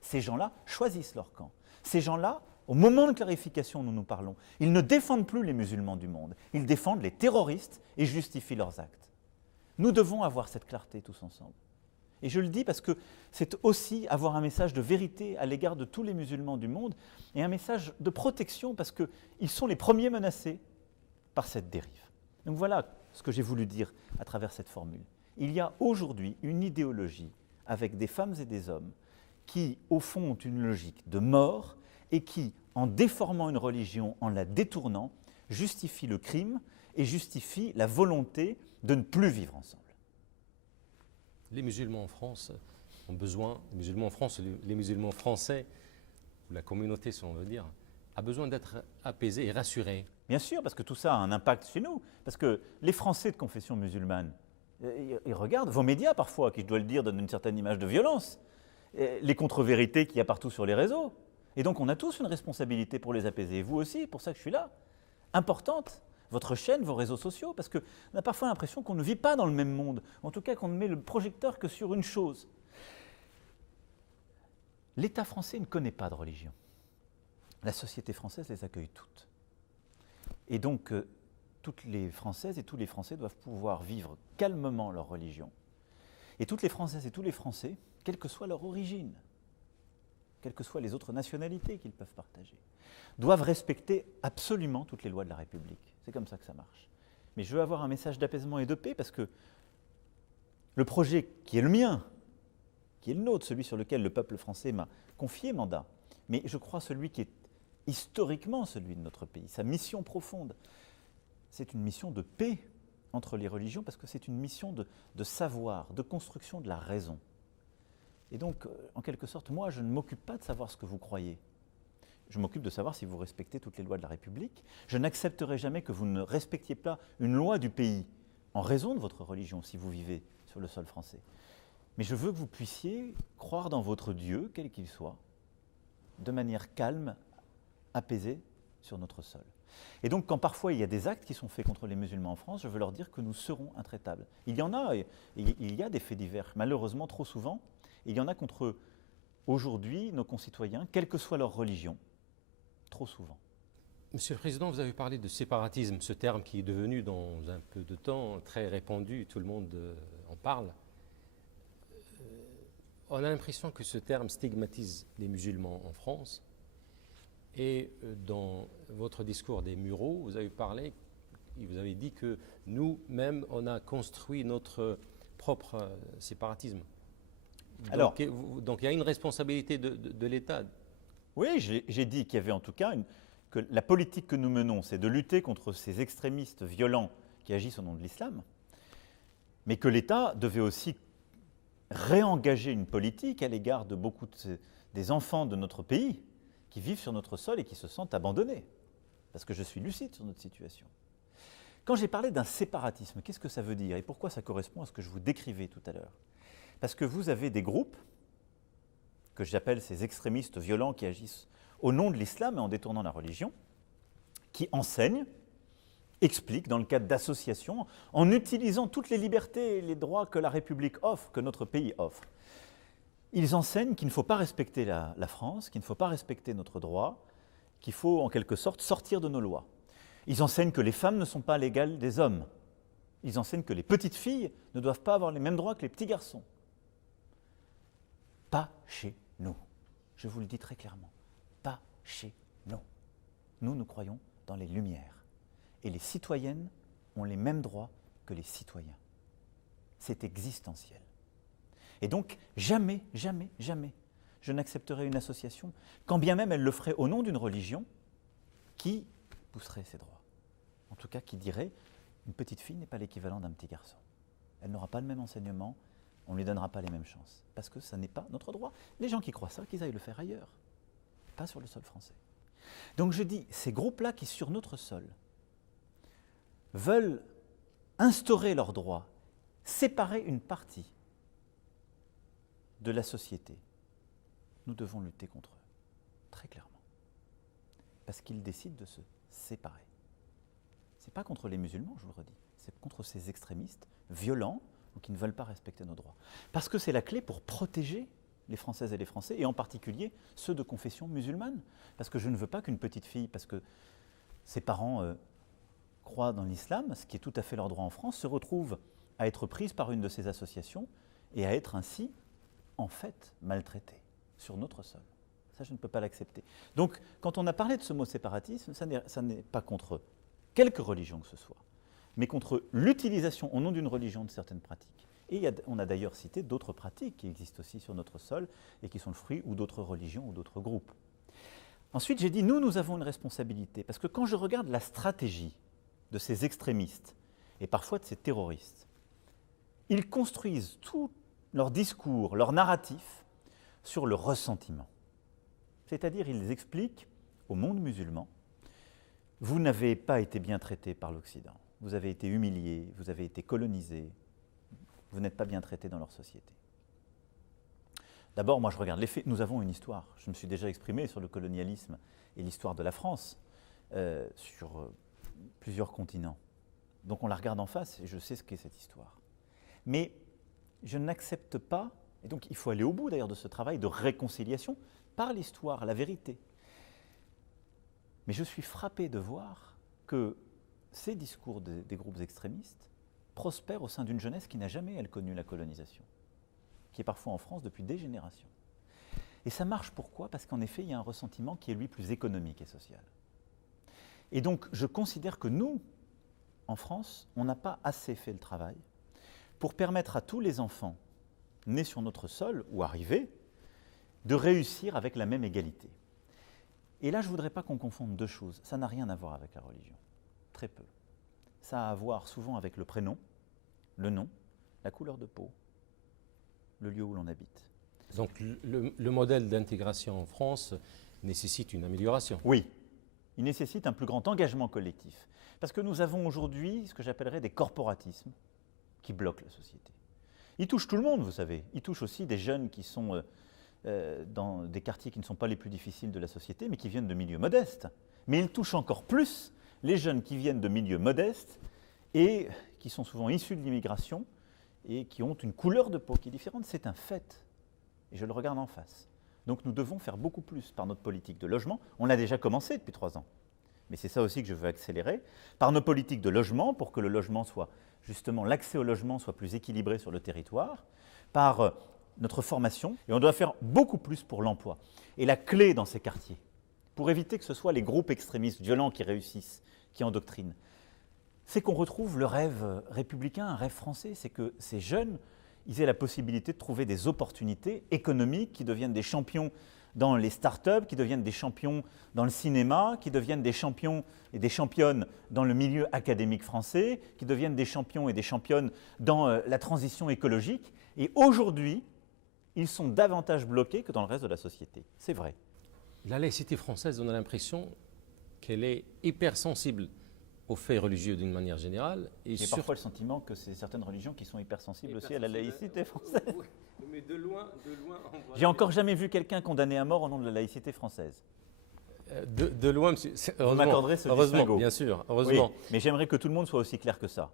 ces gens-là choisissent leur camp. Ces gens-là, au moment de clarification dont nous parlons, ils ne défendent plus les musulmans du monde, ils défendent les terroristes et justifient leurs actes. Nous devons avoir cette clarté tous ensemble. Et je le dis parce que c'est aussi avoir un message de vérité à l'égard de tous les musulmans du monde et un message de protection parce qu'ils sont les premiers menacés par cette dérive. Donc voilà ce que j'ai voulu dire à travers cette formule. Il y a aujourd'hui une idéologie avec des femmes et des hommes qui, au fond, ont une logique de mort et qui, en déformant une religion, en la détournant, justifient le crime et justifient la volonté de ne plus vivre ensemble. Les musulmans en France ont besoin, les musulmans en France, les musulmans français, ou la communauté, si on veut dire, a besoin d'être apaisés et rassurés. Bien sûr, parce que tout ça a un impact chez nous. Parce que les Français de confession musulmane, ils regardent vos médias parfois, qui, je dois le dire, donnent une certaine image de violence, les contre-vérités qu'il y a partout sur les réseaux. Et donc on a tous une responsabilité pour les apaiser. Et vous aussi, pour ça que je suis là. Importante, votre chaîne, vos réseaux sociaux, parce qu'on a parfois l'impression qu'on ne vit pas dans le même monde, en tout cas qu'on ne met le projecteur que sur une chose. L'État français ne connaît pas de religion. La société française les accueille toutes. Et donc, toutes les Françaises et tous les Français doivent pouvoir vivre calmement leur religion. Et toutes les Françaises et tous les Français, quelle que soit leur origine, quelles que soient les autres nationalités qu'ils peuvent partager, doivent respecter absolument toutes les lois de la République. C'est comme ça que ça marche. Mais je veux avoir un message d'apaisement et de paix parce que le projet qui est le mien, qui est le nôtre, celui sur lequel le peuple français m'a confié mandat, mais je crois celui qui est historiquement celui de notre pays, sa mission profonde, c'est une mission de paix entre les religions parce que c'est une mission de savoir, de construction de la raison. Et donc, en quelque sorte, moi, je ne m'occupe pas de savoir ce que vous croyez. Je m'occupe de savoir si vous respectez toutes les lois de la République. Je n'accepterai jamais que vous ne respectiez pas une loi du pays en raison de votre religion si vous vivez sur le sol français. Mais je veux que vous puissiez croire dans votre Dieu, quel qu'il soit, de manière calme, apaisée sur notre sol. Et donc, quand parfois il y a des actes qui sont faits contre les musulmans en France, je veux leur dire que nous serons intraitables. Il y en a, il y a des faits divers, malheureusement trop souvent, il y en a contre, aujourd'hui, nos concitoyens, quelle que soit leur religion, trop souvent. Monsieur le Président, vous avez parlé de séparatisme, ce terme qui est devenu dans un peu de temps très répandu, tout le monde en parle. On a l'impression que ce terme stigmatise les musulmans en France. Et dans votre discours des Mureaux, vous avez parlé, vous avez dit que nous-mêmes, on a construit notre propre séparatisme. Donc il y a une responsabilité de l'État. Oui, j'ai dit qu'il y avait en tout cas que la politique que nous menons, c'est de lutter contre ces extrémistes violents qui agissent au nom de l'islam, mais que l'État devait aussi réengager une politique à l'égard de beaucoup des enfants de notre pays qui vivent sur notre sol et qui se sentent abandonnés, parce que je suis lucide sur notre situation. Quand j'ai parlé d'un séparatisme, qu'est-ce que ça veut dire et pourquoi ça correspond à ce que je vous décrivais tout à l'heure? Parce que vous avez des groupes, que j'appelle ces extrémistes violents qui agissent au nom de l'islam et en détournant la religion, qui enseignent expliquent, dans le cadre d'associations, en utilisant toutes les libertés et les droits que la République offre, que notre pays offre. Ils enseignent qu'il ne faut pas respecter la France, qu'il ne faut pas respecter notre droit, qu'il faut en quelque sorte sortir de nos lois. Ils enseignent que les femmes ne sont pas l'égale des hommes. Ils enseignent que les petites filles ne doivent pas avoir les mêmes droits que les petits garçons. Pas chez nous. Je vous le dis très clairement. Pas chez nous. Nous, nous croyons dans les Lumières. Et les citoyennes ont les mêmes droits que les citoyens. C'est existentiel. Et donc, jamais, jamais, jamais, je n'accepterai une association, quand bien même elle le ferait au nom d'une religion, qui pousserait ses droits. En tout cas, qui dirait, une petite fille n'est pas l'équivalent d'un petit garçon. Elle n'aura pas le même enseignement, on ne lui donnera pas les mêmes chances. Parce que ça n'est pas notre droit. Les gens qui croient ça, qu'ils aillent le faire ailleurs, pas sur le sol français. Donc je dis, ces groupes-là qui, sur notre sol, veulent instaurer leurs droits, séparer une partie de la société, nous devons lutter contre eux, très clairement. Parce qu'ils décident de se séparer. Ce n'est pas contre les musulmans, je vous le redis, c'est contre ces extrémistes violents ou qui ne veulent pas respecter nos droits. Parce que c'est la clé pour protéger les Françaises et les Français, et en particulier ceux de confession musulmane. Parce que je ne veux pas qu'une petite fille, parce que ses parents croient dans l'islam, ce qui est tout à fait leur droit en France, se retrouve à être prise par une de ces associations et à être ainsi, en fait, maltraitée sur notre sol. Ça, je ne peux pas l'accepter. Donc, quand on a parlé de ce mot séparatisme, ça n'est pas contre quelque religion que ce soit, mais contre l'utilisation au nom d'une religion de certaines pratiques. Et on a d'ailleurs cité d'autres pratiques qui existent aussi sur notre sol et qui sont le fruit ou d'autres religions ou d'autres groupes. Ensuite, j'ai dit, nous avons une responsabilité, parce que quand je regarde la stratégie de ces extrémistes et parfois de ces terroristes, ils construisent tout leur discours, leur narratif sur le ressentiment. C'est-à-dire, ils expliquent au monde musulman, vous n'avez pas été bien traité par l'Occident, vous avez été humilié, vous avez été colonisé, vous n'êtes pas bien traité dans leur société. D'abord, moi je regarde les faits, nous avons une histoire. Je me suis déjà exprimé sur le colonialisme et l'histoire de la France sur plusieurs continents. Donc on la regarde en face et je sais ce qu'est cette histoire. Mais je n'accepte pas, et donc il faut aller au bout d'ailleurs de ce travail de réconciliation par l'histoire, la vérité. Mais je suis frappé de voir que ces discours des groupes extrémistes prospèrent au sein d'une jeunesse qui n'a jamais, elle, connu la colonisation, qui est parfois en France depuis des générations. Et ça marche pourquoi ? Parce qu'en effet, il y a un ressentiment qui est, lui, plus économique et social. Et donc, je considère que nous, en France, on n'a pas assez fait le travail pour permettre à tous les enfants nés sur notre sol ou arrivés de réussir avec la même égalité. Et là, je ne voudrais pas qu'on confonde deux choses. Ça n'a rien à voir avec la religion, très peu. Ça a à voir souvent avec le prénom, le nom, la couleur de peau, le lieu où l'on habite. Donc le modèle d'intégration en France nécessite une amélioration. Oui, il nécessite un plus grand engagement collectif. Parce que nous avons aujourd'hui ce que j'appellerais des corporatismes qui bloquent la société. Ils touchent tout le monde, vous savez. Ils touchent aussi des jeunes qui sont dans des quartiers qui ne sont pas les plus difficiles de la société, mais qui viennent de milieux modestes. Mais ils touchent encore plus les jeunes qui viennent de milieux modestes et qui sont souvent issus de l'immigration et qui ont une couleur de peau qui est différente. C'est un fait. Et je le regarde en face. Donc nous devons faire beaucoup plus par notre politique de logement. On l'a déjà commencé depuis 3 ans. Mais c'est ça aussi que je veux accélérer. Par nos politiques de logement, pour que le logement soit, justement, l'accès au logement soit plus équilibré sur le territoire. Par notre formation. Et on doit faire beaucoup plus pour l'emploi. Et la clé dans ces quartiers, pour éviter que ce soit les groupes extrémistes violents qui réussissent, qui endoctrinent, c'est qu'on retrouve le rêve républicain, un rêve français. C'est que ces jeunes, ils aient la possibilité de trouver des opportunités économiques, qui deviennent des champions dans les start-up, qui deviennent des champions dans le cinéma, qui deviennent des champions et des championnes dans le milieu académique français, qui deviennent des champions et des championnes dans la transition écologique. Et aujourd'hui, ils sont davantage bloqués que dans le reste de la société. C'est vrai. La laïcité française, on a l'impression qu'elle est hypersensible aux faits religieux d'une manière générale. Et j'ai parfois le sentiment que c'est certaines religions qui sont hypersensibles aussi à la laïcité française. Oui, mais de loin, J'ai encore jamais vu quelqu'un condamné à mort au nom de la laïcité française. De loin, monsieur, Vous m'accorderez ce distinguo. bien sûr, heureusement. Oui, mais j'aimerais que tout le monde soit aussi clair que ça.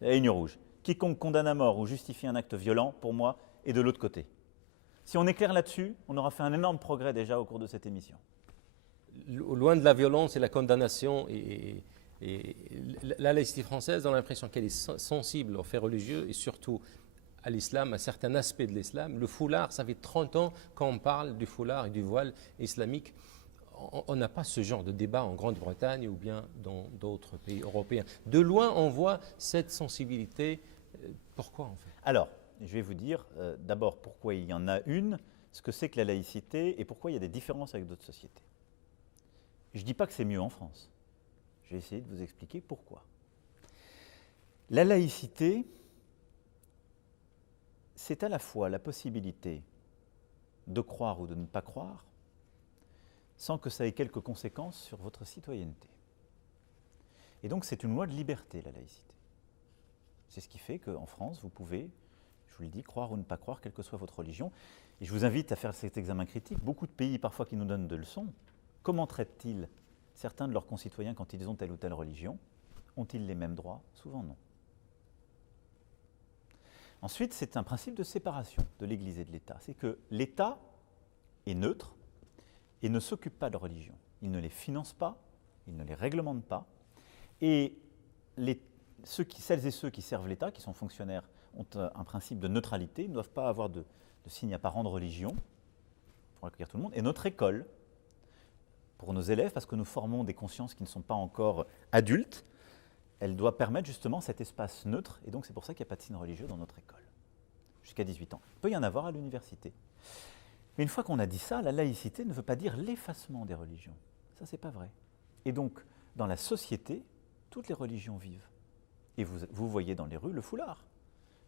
La ligne rouge. Quiconque condamne à mort ou justifie un acte violent, pour moi, est de l'autre côté. Si on est clair là-dessus, on aura fait un énorme progrès déjà au cours de cette émission. Loin de la violence et la condamnation, et la laïcité française, on a l'impression qu'elle est sensible aux faits religieux et surtout à l'islam, à certains aspects de l'islam. Le foulard, ça fait 30 ans qu'on parle du foulard et du voile islamique. On n'a pas ce genre de débat en Grande-Bretagne ou bien dans d'autres pays européens. De loin, on voit cette sensibilité. Pourquoi en fait? Alors, je vais vous dire d'abord pourquoi il y en a une, ce que c'est que la laïcité et pourquoi il y a des différences avec d'autres sociétés. Je ne dis pas que c'est mieux en France. Je vais essayer de vous expliquer pourquoi. La laïcité, c'est à la fois la possibilité de croire ou de ne pas croire, sans que ça ait quelques conséquences sur votre citoyenneté. Et donc c'est une loi de liberté, la laïcité. C'est ce qui fait qu'en France, vous pouvez, je vous le dis, croire ou ne pas croire, quelle que soit votre religion. Et je vous invite à faire cet examen critique. Beaucoup de pays, parfois, qui nous donnent des leçons, comment traitent-ils certains de leurs concitoyens quand ils ont telle ou telle religion? Ont-ils les mêmes droits? Souvent non. Ensuite, c'est un principe de séparation de l'Église et de l'État. C'est que l'État est neutre et ne s'occupe pas de religion. Il ne les finance pas, il ne les réglemente pas. Et celles et ceux qui servent l'État, qui sont fonctionnaires, ont un principe de neutralité. Ils ne doivent pas avoir de signe apparent de religion pour accueillir tout le monde. Et notre école, pour nos élèves, parce que nous formons des consciences qui ne sont pas encore adultes, elle doit permettre justement cet espace neutre. Et donc c'est pour ça qu'il n'y a pas de signe religieux dans notre école, jusqu'à 18 ans. Il peut y en avoir à l'université. Mais une fois qu'on a dit ça, la laïcité ne veut pas dire l'effacement des religions. Ça, c'est pas vrai. Et donc, dans la société, toutes les religions vivent. Et vous voyez dans les rues le foulard.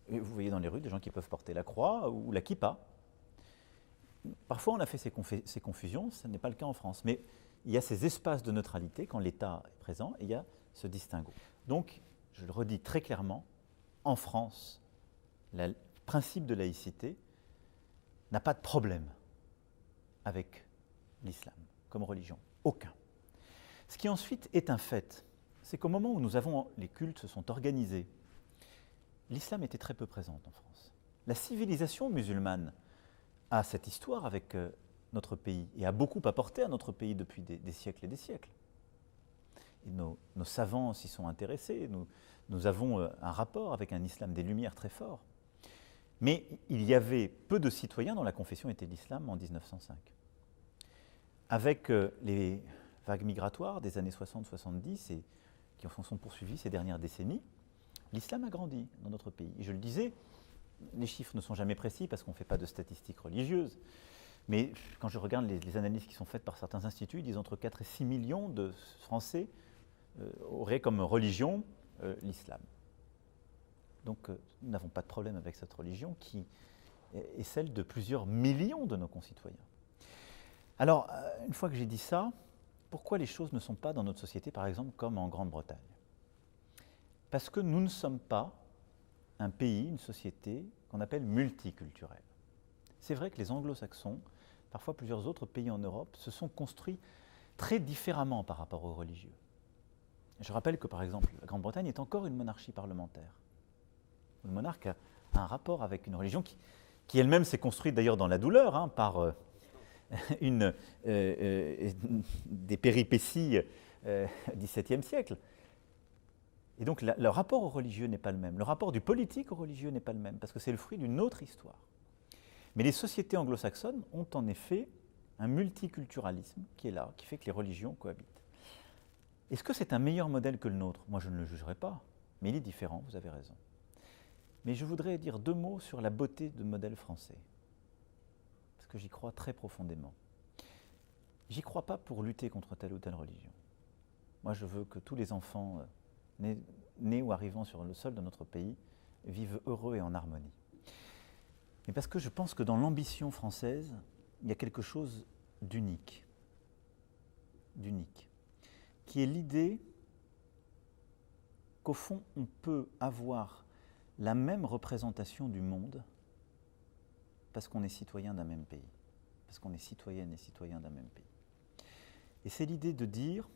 Et vous voyez dans les rues des gens qui peuvent porter la croix ou la kippa. Parfois, on a fait ces confusions, ce n'est pas le cas en France. Mais il y a ces espaces de neutralité quand l'État est présent et il y a ce distinguo. Donc, je le redis très clairement, en France, le principe de laïcité n'a pas de problème avec l'islam comme religion. Aucun. Ce qui ensuite est un fait, c'est qu'au moment où les cultes se sont organisés, l'islam était très peu présente en France. La civilisation musulmane a cette histoire avec notre pays et a beaucoup apporté à notre pays depuis des siècles et des siècles. Et nos savants s'y sont intéressés, nous avons un rapport avec un islam des Lumières très fort. Mais il y avait peu de citoyens dont la confession était l'islam en 1905. Avec les vagues migratoires des années 60-70 et qui en sont poursuivies ces dernières décennies, l'islam a grandi dans notre pays. Et je le disais, les chiffres ne sont jamais précis parce qu'on ne fait pas de statistiques religieuses. Mais quand je regarde les analyses qui sont faites par certains instituts, ils disent entre 4 et 6 millions de Français auraient comme religion l'islam. Donc nous n'avons pas de problème avec cette religion qui est celle de plusieurs millions de nos concitoyens. Alors, une fois que j'ai dit ça, pourquoi les choses ne sont pas dans notre société, par exemple, comme en Grande-Bretagne? Parce que nous ne sommes pas un pays, une société qu'on appelle multiculturelle. C'est vrai que les anglo-saxons, parfois plusieurs autres pays en Europe, se sont construits très différemment par rapport aux religieux. Je rappelle que, par exemple, la Grande-Bretagne est encore une monarchie parlementaire. Le monarque a un rapport avec une religion qui elle-même s'est construite d'ailleurs dans la douleur, par des péripéties du XVIIe siècle. Et donc le rapport au religieux n'est pas le même. Le rapport du politique au religieux n'est pas le même, parce que c'est le fruit d'une autre histoire. Mais les sociétés anglo-saxonnes ont en effet un multiculturalisme qui est là, qui fait que les religions cohabitent. Est-ce que c'est un meilleur modèle que le nôtre? Moi, je ne le jugerai pas, mais il est différent, vous avez raison. Mais je voudrais dire 2 mots sur la beauté du modèle français, parce que j'y crois très profondément. J'y crois pas pour lutter contre telle ou telle religion. Moi, je veux que tous les enfants nés ou arrivant sur le sol de notre pays vivent heureux et en harmonie. Mais parce que je pense que dans l'ambition française, il y a quelque chose d'unique, qui est l'idée qu'au fond, on peut avoir la même représentation du monde parce qu'on est citoyen d'un même pays, parce qu'on est citoyenne et citoyen d'un même pays. Et c'est l'idée de dire,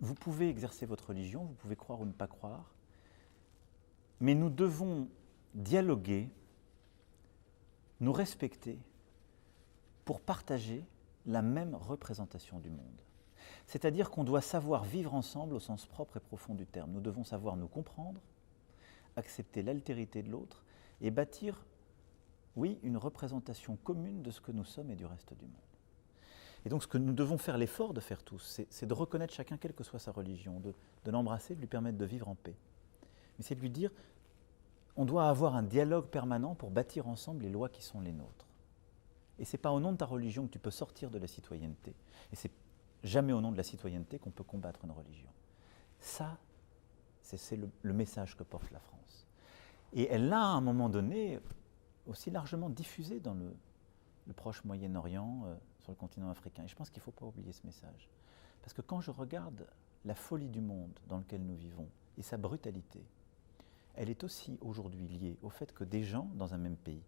vous pouvez exercer votre religion, vous pouvez croire ou ne pas croire, mais nous devons dialoguer, nous respecter, pour partager la même représentation du monde. C'est-à-dire qu'on doit savoir vivre ensemble au sens propre et profond du terme. Nous devons savoir nous comprendre, accepter l'altérité de l'autre et bâtir, oui, une représentation commune de ce que nous sommes et du reste du monde. Et donc ce que nous devons faire l'effort de faire tous, c'est de reconnaître chacun, quelle que soit sa religion, de l'embrasser, de lui permettre de vivre en paix. Mais c'est de lui dire, on doit avoir un dialogue permanent pour bâtir ensemble les lois qui sont les nôtres. Et ce n'est pas au nom de ta religion que tu peux sortir de la citoyenneté. Et c'est jamais au nom de la citoyenneté qu'on peut combattre une religion. Ça, c'est le message que porte la France. Et elle l'a, à un moment donné, aussi largement diffusé dans le proche Moyen-Orient, sur le continent africain. Et je pense qu'il ne faut pas oublier ce message. Parce que quand je regarde la folie du monde dans lequel nous vivons et sa brutalité, elle est aussi aujourd'hui liée au fait que des gens dans un même pays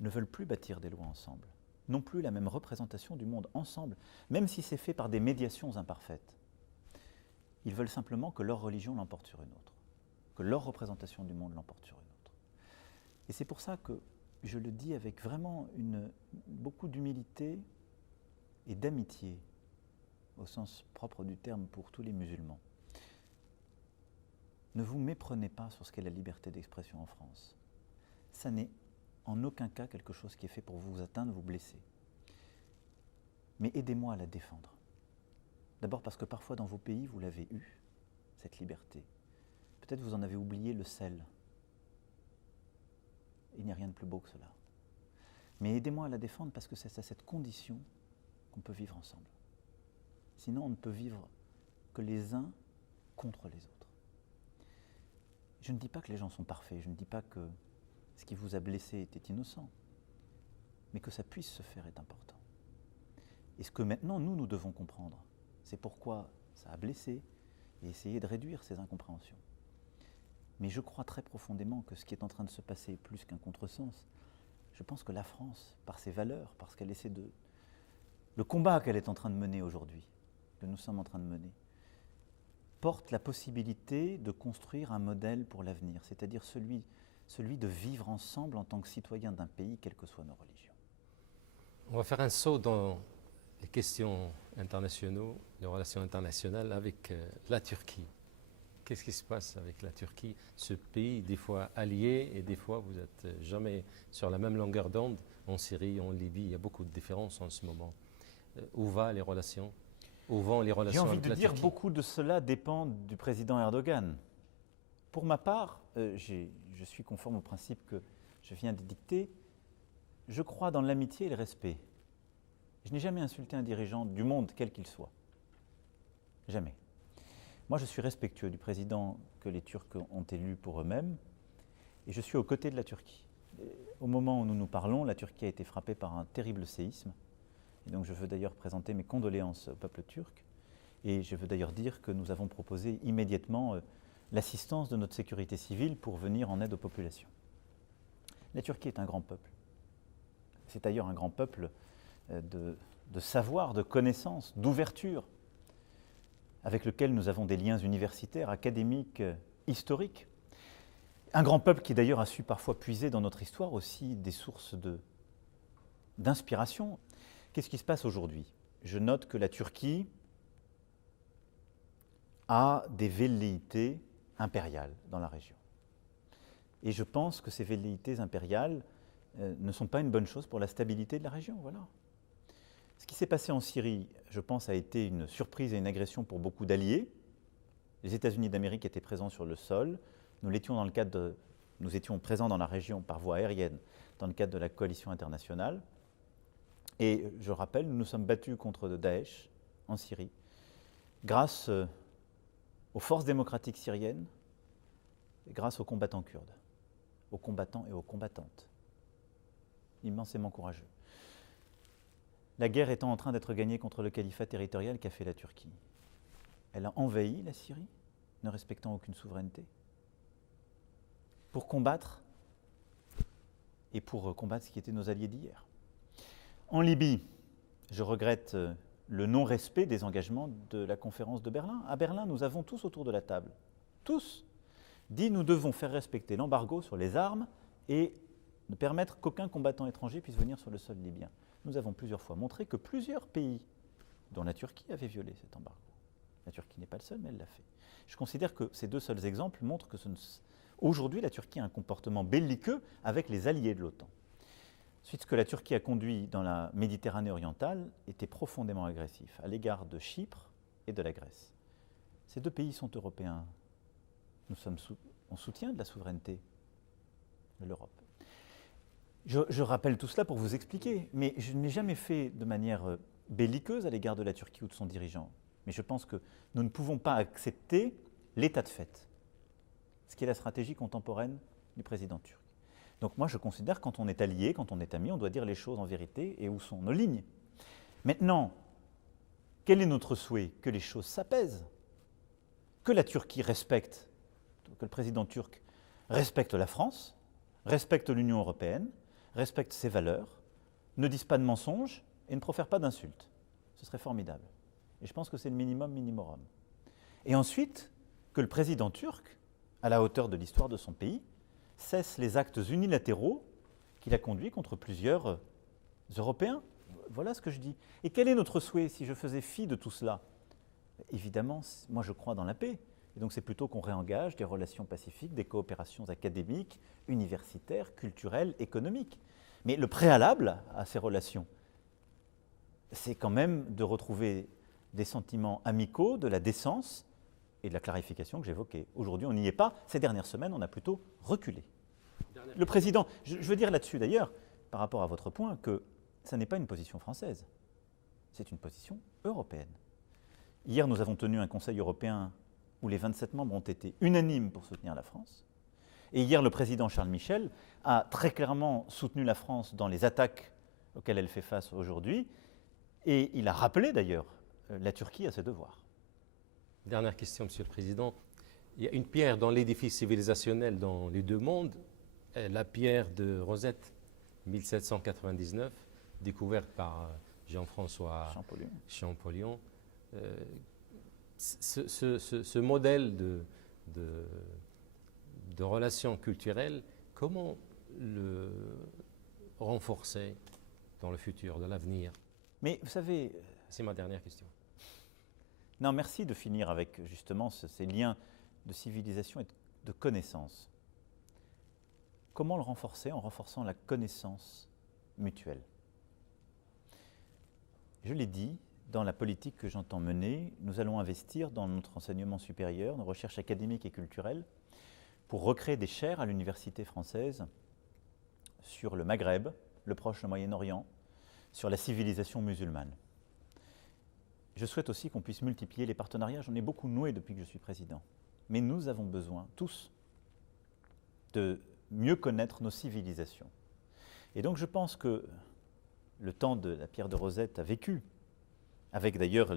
ne veulent plus bâtir des lois ensemble, non plus la même représentation du monde ensemble, même si c'est fait par des médiations imparfaites. Ils veulent simplement que leur religion l'emporte sur une autre, que leur représentation du monde l'emporte sur une autre. Et c'est pour ça que je le dis avec vraiment beaucoup d'humilité et d'amitié, au sens propre du terme pour tous les musulmans. Ne vous méprenez pas sur ce qu'est la liberté d'expression en France. Ça n'est en aucun cas quelque chose qui est fait pour vous atteindre, vous blesser. Mais aidez-moi à la défendre. D'abord parce que parfois dans vos pays, vous l'avez eue, cette liberté. Peut-être vous en avez oublié le sel. Il n'y a rien de plus beau que cela. Mais aidez-moi à la défendre parce que c'est à cette condition qu'on peut vivre ensemble. Sinon, on ne peut vivre que les uns contre les autres. Je ne dis pas que les gens sont parfaits, je ne dis pas que ce qui vous a blessé était innocent, mais que ça puisse se faire est important. Et ce que maintenant, nous devons comprendre, c'est pourquoi ça a blessé et essayer de réduire ces incompréhensions. Mais je crois très profondément que ce qui est en train de se passer est plus qu'un contresens. Je pense que la France, par ses valeurs, parce qu'elle essaie de... Le combat qu'elle est en train de mener aujourd'hui, que nous sommes en train de mener, porte la possibilité de construire un modèle pour l'avenir, c'est-à-dire celui de vivre ensemble en tant que citoyens d'un pays, quelles que soient nos religions. On va faire un saut dans les questions internationales, les relations internationales avec la Turquie. Qu'est-ce qui se passe avec la Turquie, ce pays des fois allié et des fois vous n'êtes jamais sur la même longueur d'onde en Syrie, en Libye, il y a beaucoup de différences en ce moment. Où vont les relations avec la Turquie? J'ai envie de dire beaucoup de cela dépend du président Erdogan. Pour ma part, je suis conforme au principe que je viens de dicter. Je crois dans l'amitié et le respect. Je n'ai jamais insulté un dirigeant du monde, quel qu'il soit. Jamais. Moi, je suis respectueux du président que les Turcs ont élu pour eux-mêmes et je suis aux côtés de la Turquie. Au moment où nous nous parlons, la Turquie a été frappée par un terrible séisme. Et donc je veux d'ailleurs présenter mes condoléances au peuple turc. Et je veux d'ailleurs dire que nous avons proposé immédiatement l'assistance de notre sécurité civile pour venir en aide aux populations. La Turquie est un grand peuple. C'est d'ailleurs un grand peuple de savoir, de connaissance, d'ouverture, avec lequel nous avons des liens universitaires, académiques, historiques. Un grand peuple qui d'ailleurs a su parfois puiser dans notre histoire aussi des sources d'inspiration. Qu'est-ce qui se passe aujourd'hui? Je note que la Turquie a des velléités impériales dans la région. Et je pense que ces velléités impériales ne sont pas une bonne chose pour la stabilité de la région. Voilà. Ce qui s'est passé en Syrie, je pense, a été une surprise et une agression pour beaucoup d'alliés. Les États-Unis d'Amérique étaient présents sur le sol. Nous étions présents dans la région par voie aérienne dans le cadre de la coalition internationale. Et je rappelle, nous nous sommes battus contre Daesh en Syrie grâce aux forces démocratiques syriennes et grâce aux combattants kurdes, aux combattants et aux combattantes. Immensément courageux. La guerre étant en train d'être gagnée contre le califat territorial qu'a fait la Turquie. Elle a envahi la Syrie, ne respectant aucune souveraineté, pour combattre et pour combattre ce qui étaient nos alliés d'hier. En Libye, Je regrette le non-respect des engagements de la conférence de Berlin. À Berlin, nous avons tous autour de la table, tous, dit nous devons faire respecter l'embargo sur les armes et ne permettre qu'aucun combattant étranger puisse venir sur le sol libyen. Nous avons plusieurs fois montré que plusieurs pays, dont la Turquie, avaient violé cet embargo. La Turquie n'est pas le seul, mais elle l'a fait. Je considère que ces deux seuls exemples montrent que aujourd'hui, la Turquie a un comportement belliqueux avec les alliés de l'OTAN. Ensuite, ce que la Turquie a conduit dans la Méditerranée orientale était profondément agressif à l'égard de Chypre et de la Grèce. Ces deux pays sont européens. Nous sommes en soutien de la souveraineté de l'Europe. Je rappelle tout cela pour vous expliquer, mais je n'ai jamais fait de manière belliqueuse à l'égard de la Turquie ou de son dirigeant. Mais je pense que nous ne pouvons pas accepter l'état de fait, ce qui est la stratégie contemporaine du président turc. Donc moi je considère que quand on est allié, quand on est ami, on doit dire les choses en vérité et où sont nos lignes. Maintenant, quel est notre souhait? Que les choses s'apaisent, que la Turquie respecte, que le président turc respecte la France, respecte l'Union européenne, respecte ses valeurs, ne dise pas de mensonges et ne profère pas d'insultes. Ce serait formidable. Et je pense que c'est le minimum minimorum. Et ensuite, que le président turc, à la hauteur de l'histoire de son pays, cesse les actes unilatéraux qu'il a conduits contre plusieurs Européens. Voilà ce que je dis. Et quel est notre souhait si je faisais fi de tout cela? Évidemment, moi je crois dans la paix. Et donc c'est plutôt qu'on réengage des relations pacifiques, des coopérations académiques, universitaires, culturelles, économiques. Mais le préalable à ces relations, c'est quand même de retrouver des sentiments amicaux, de la décence et de la clarification que j'évoquais. Aujourd'hui, on n'y est pas. Ces dernières semaines, on a plutôt reculé. Le président, je veux dire là-dessus d'ailleurs, par rapport à votre point, que ça n'est pas une position française, c'est une position européenne. Hier, nous avons tenu un Conseil européen où les 27 membres ont été unanimes pour soutenir la France. Et hier, le président Charles Michel a très clairement soutenu la France dans les attaques auxquelles elle fait face aujourd'hui. Et il a rappelé d'ailleurs la Turquie à ses devoirs. Dernière question, Monsieur le Président. Il y a une pierre dans l'édifice civilisationnel dans les deux mondes, la pierre de Rosette, 1799, découverte par Jean-François Champollion. Ce modèle de relations culturelles, comment le renforcer dans le futur, de l'avenir? Mais vous savez... C'est ma dernière question. Non, merci de finir avec justement ces liens de civilisation et de connaissance. Comment le renforcer? En renforçant la connaissance mutuelle. Je l'ai dit, dans la politique que j'entends mener, nous allons investir dans notre enseignement supérieur, nos recherches académiques et culturelles, pour recréer des chaires à l'université française sur le Maghreb, le Proche, le Moyen-Orient, sur la civilisation musulmane. Je souhaite aussi qu'on puisse multiplier les partenariats. J'en ai beaucoup noué depuis que je suis président. Mais nous avons besoin, tous, de mieux connaître nos civilisations. Et donc je pense que le temps de la pierre de Rosette a vécu, avec d'ailleurs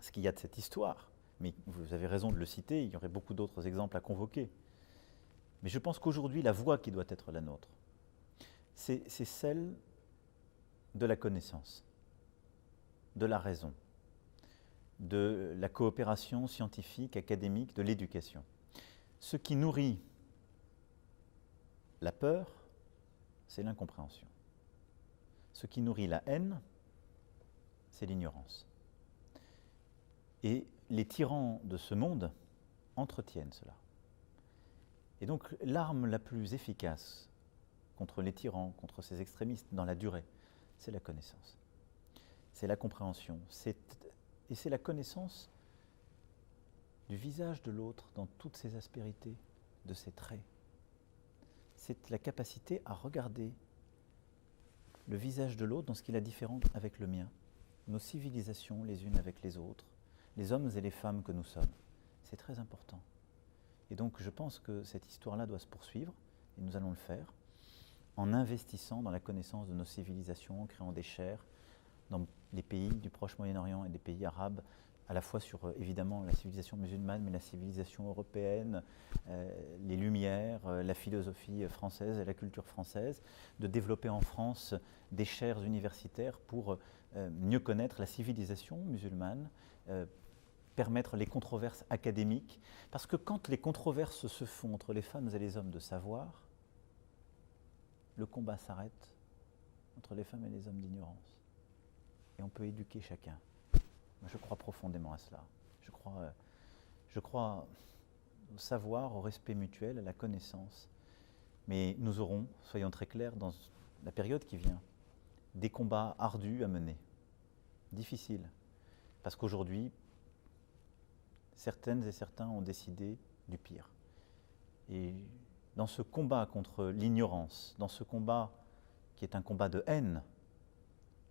ce qu'il y a de cette histoire. Mais vous avez raison de le citer, il y aurait beaucoup d'autres exemples à convoquer. Mais je pense qu'aujourd'hui, la voie qui doit être la nôtre, c'est celle de la connaissance, de la raison, de la coopération scientifique, académique, de l'éducation. Ce qui nourrit la peur, c'est l'incompréhension. Ce qui nourrit la haine, c'est l'ignorance. Et les tyrans de ce monde entretiennent cela. Et donc l'arme la plus efficace contre les tyrans, contre ces extrémistes dans la durée, c'est la connaissance. C'est la compréhension. Et c'est la connaissance du visage de l'autre dans toutes ses aspérités, de ses traits. C'est la capacité à regarder le visage de l'autre dans ce qu'il a différent avec le mien. Nos civilisations les unes avec les autres, les hommes et les femmes que nous sommes. C'est très important. Et donc je pense que cette histoire-là doit se poursuivre, et nous allons le faire, en investissant dans la connaissance de nos civilisations, en créant des chaires dans les pays du Proche Moyen-Orient et des pays arabes, à la fois sur évidemment la civilisation musulmane, mais la civilisation européenne, les Lumières, la philosophie française et la culture française, de développer en France des chaires universitaires pour mieux connaître la civilisation musulmane, permettre les controverses académiques, parce que quand les controverses se font entre les femmes et les hommes de savoir, le combat s'arrête entre les femmes et les hommes d'ignorance. Et on peut éduquer chacun. Je crois profondément à cela. Je crois au savoir, au respect mutuel, à la connaissance. Mais nous aurons, soyons très clairs, dans la période qui vient, des combats ardus à mener, difficiles. Parce qu'aujourd'hui, certaines et certains ont décidé du pire. Et dans ce combat contre l'ignorance, dans ce combat qui est un combat de haine,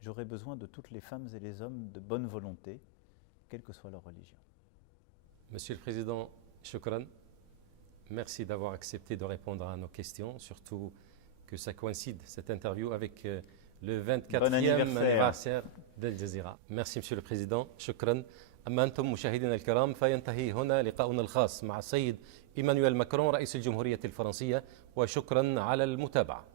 j'aurai besoin de toutes les femmes et les hommes de bonne volonté, quelle que soit leur religion. Monsieur le Président, shukran. Merci d'avoir accepté de répondre à nos questions, surtout que ça coïncide, cette interview, avec le 24e anniversaire d'Al Jazeera. Merci Monsieur le Président, shukran. أما أنتم مشاهدينا الكرام فينتهي هنا لقاؤنا الخاص مع السيد إيمانويل ماكرون رئيس الجمهورية الفرنسية وشكرا على المتابعة.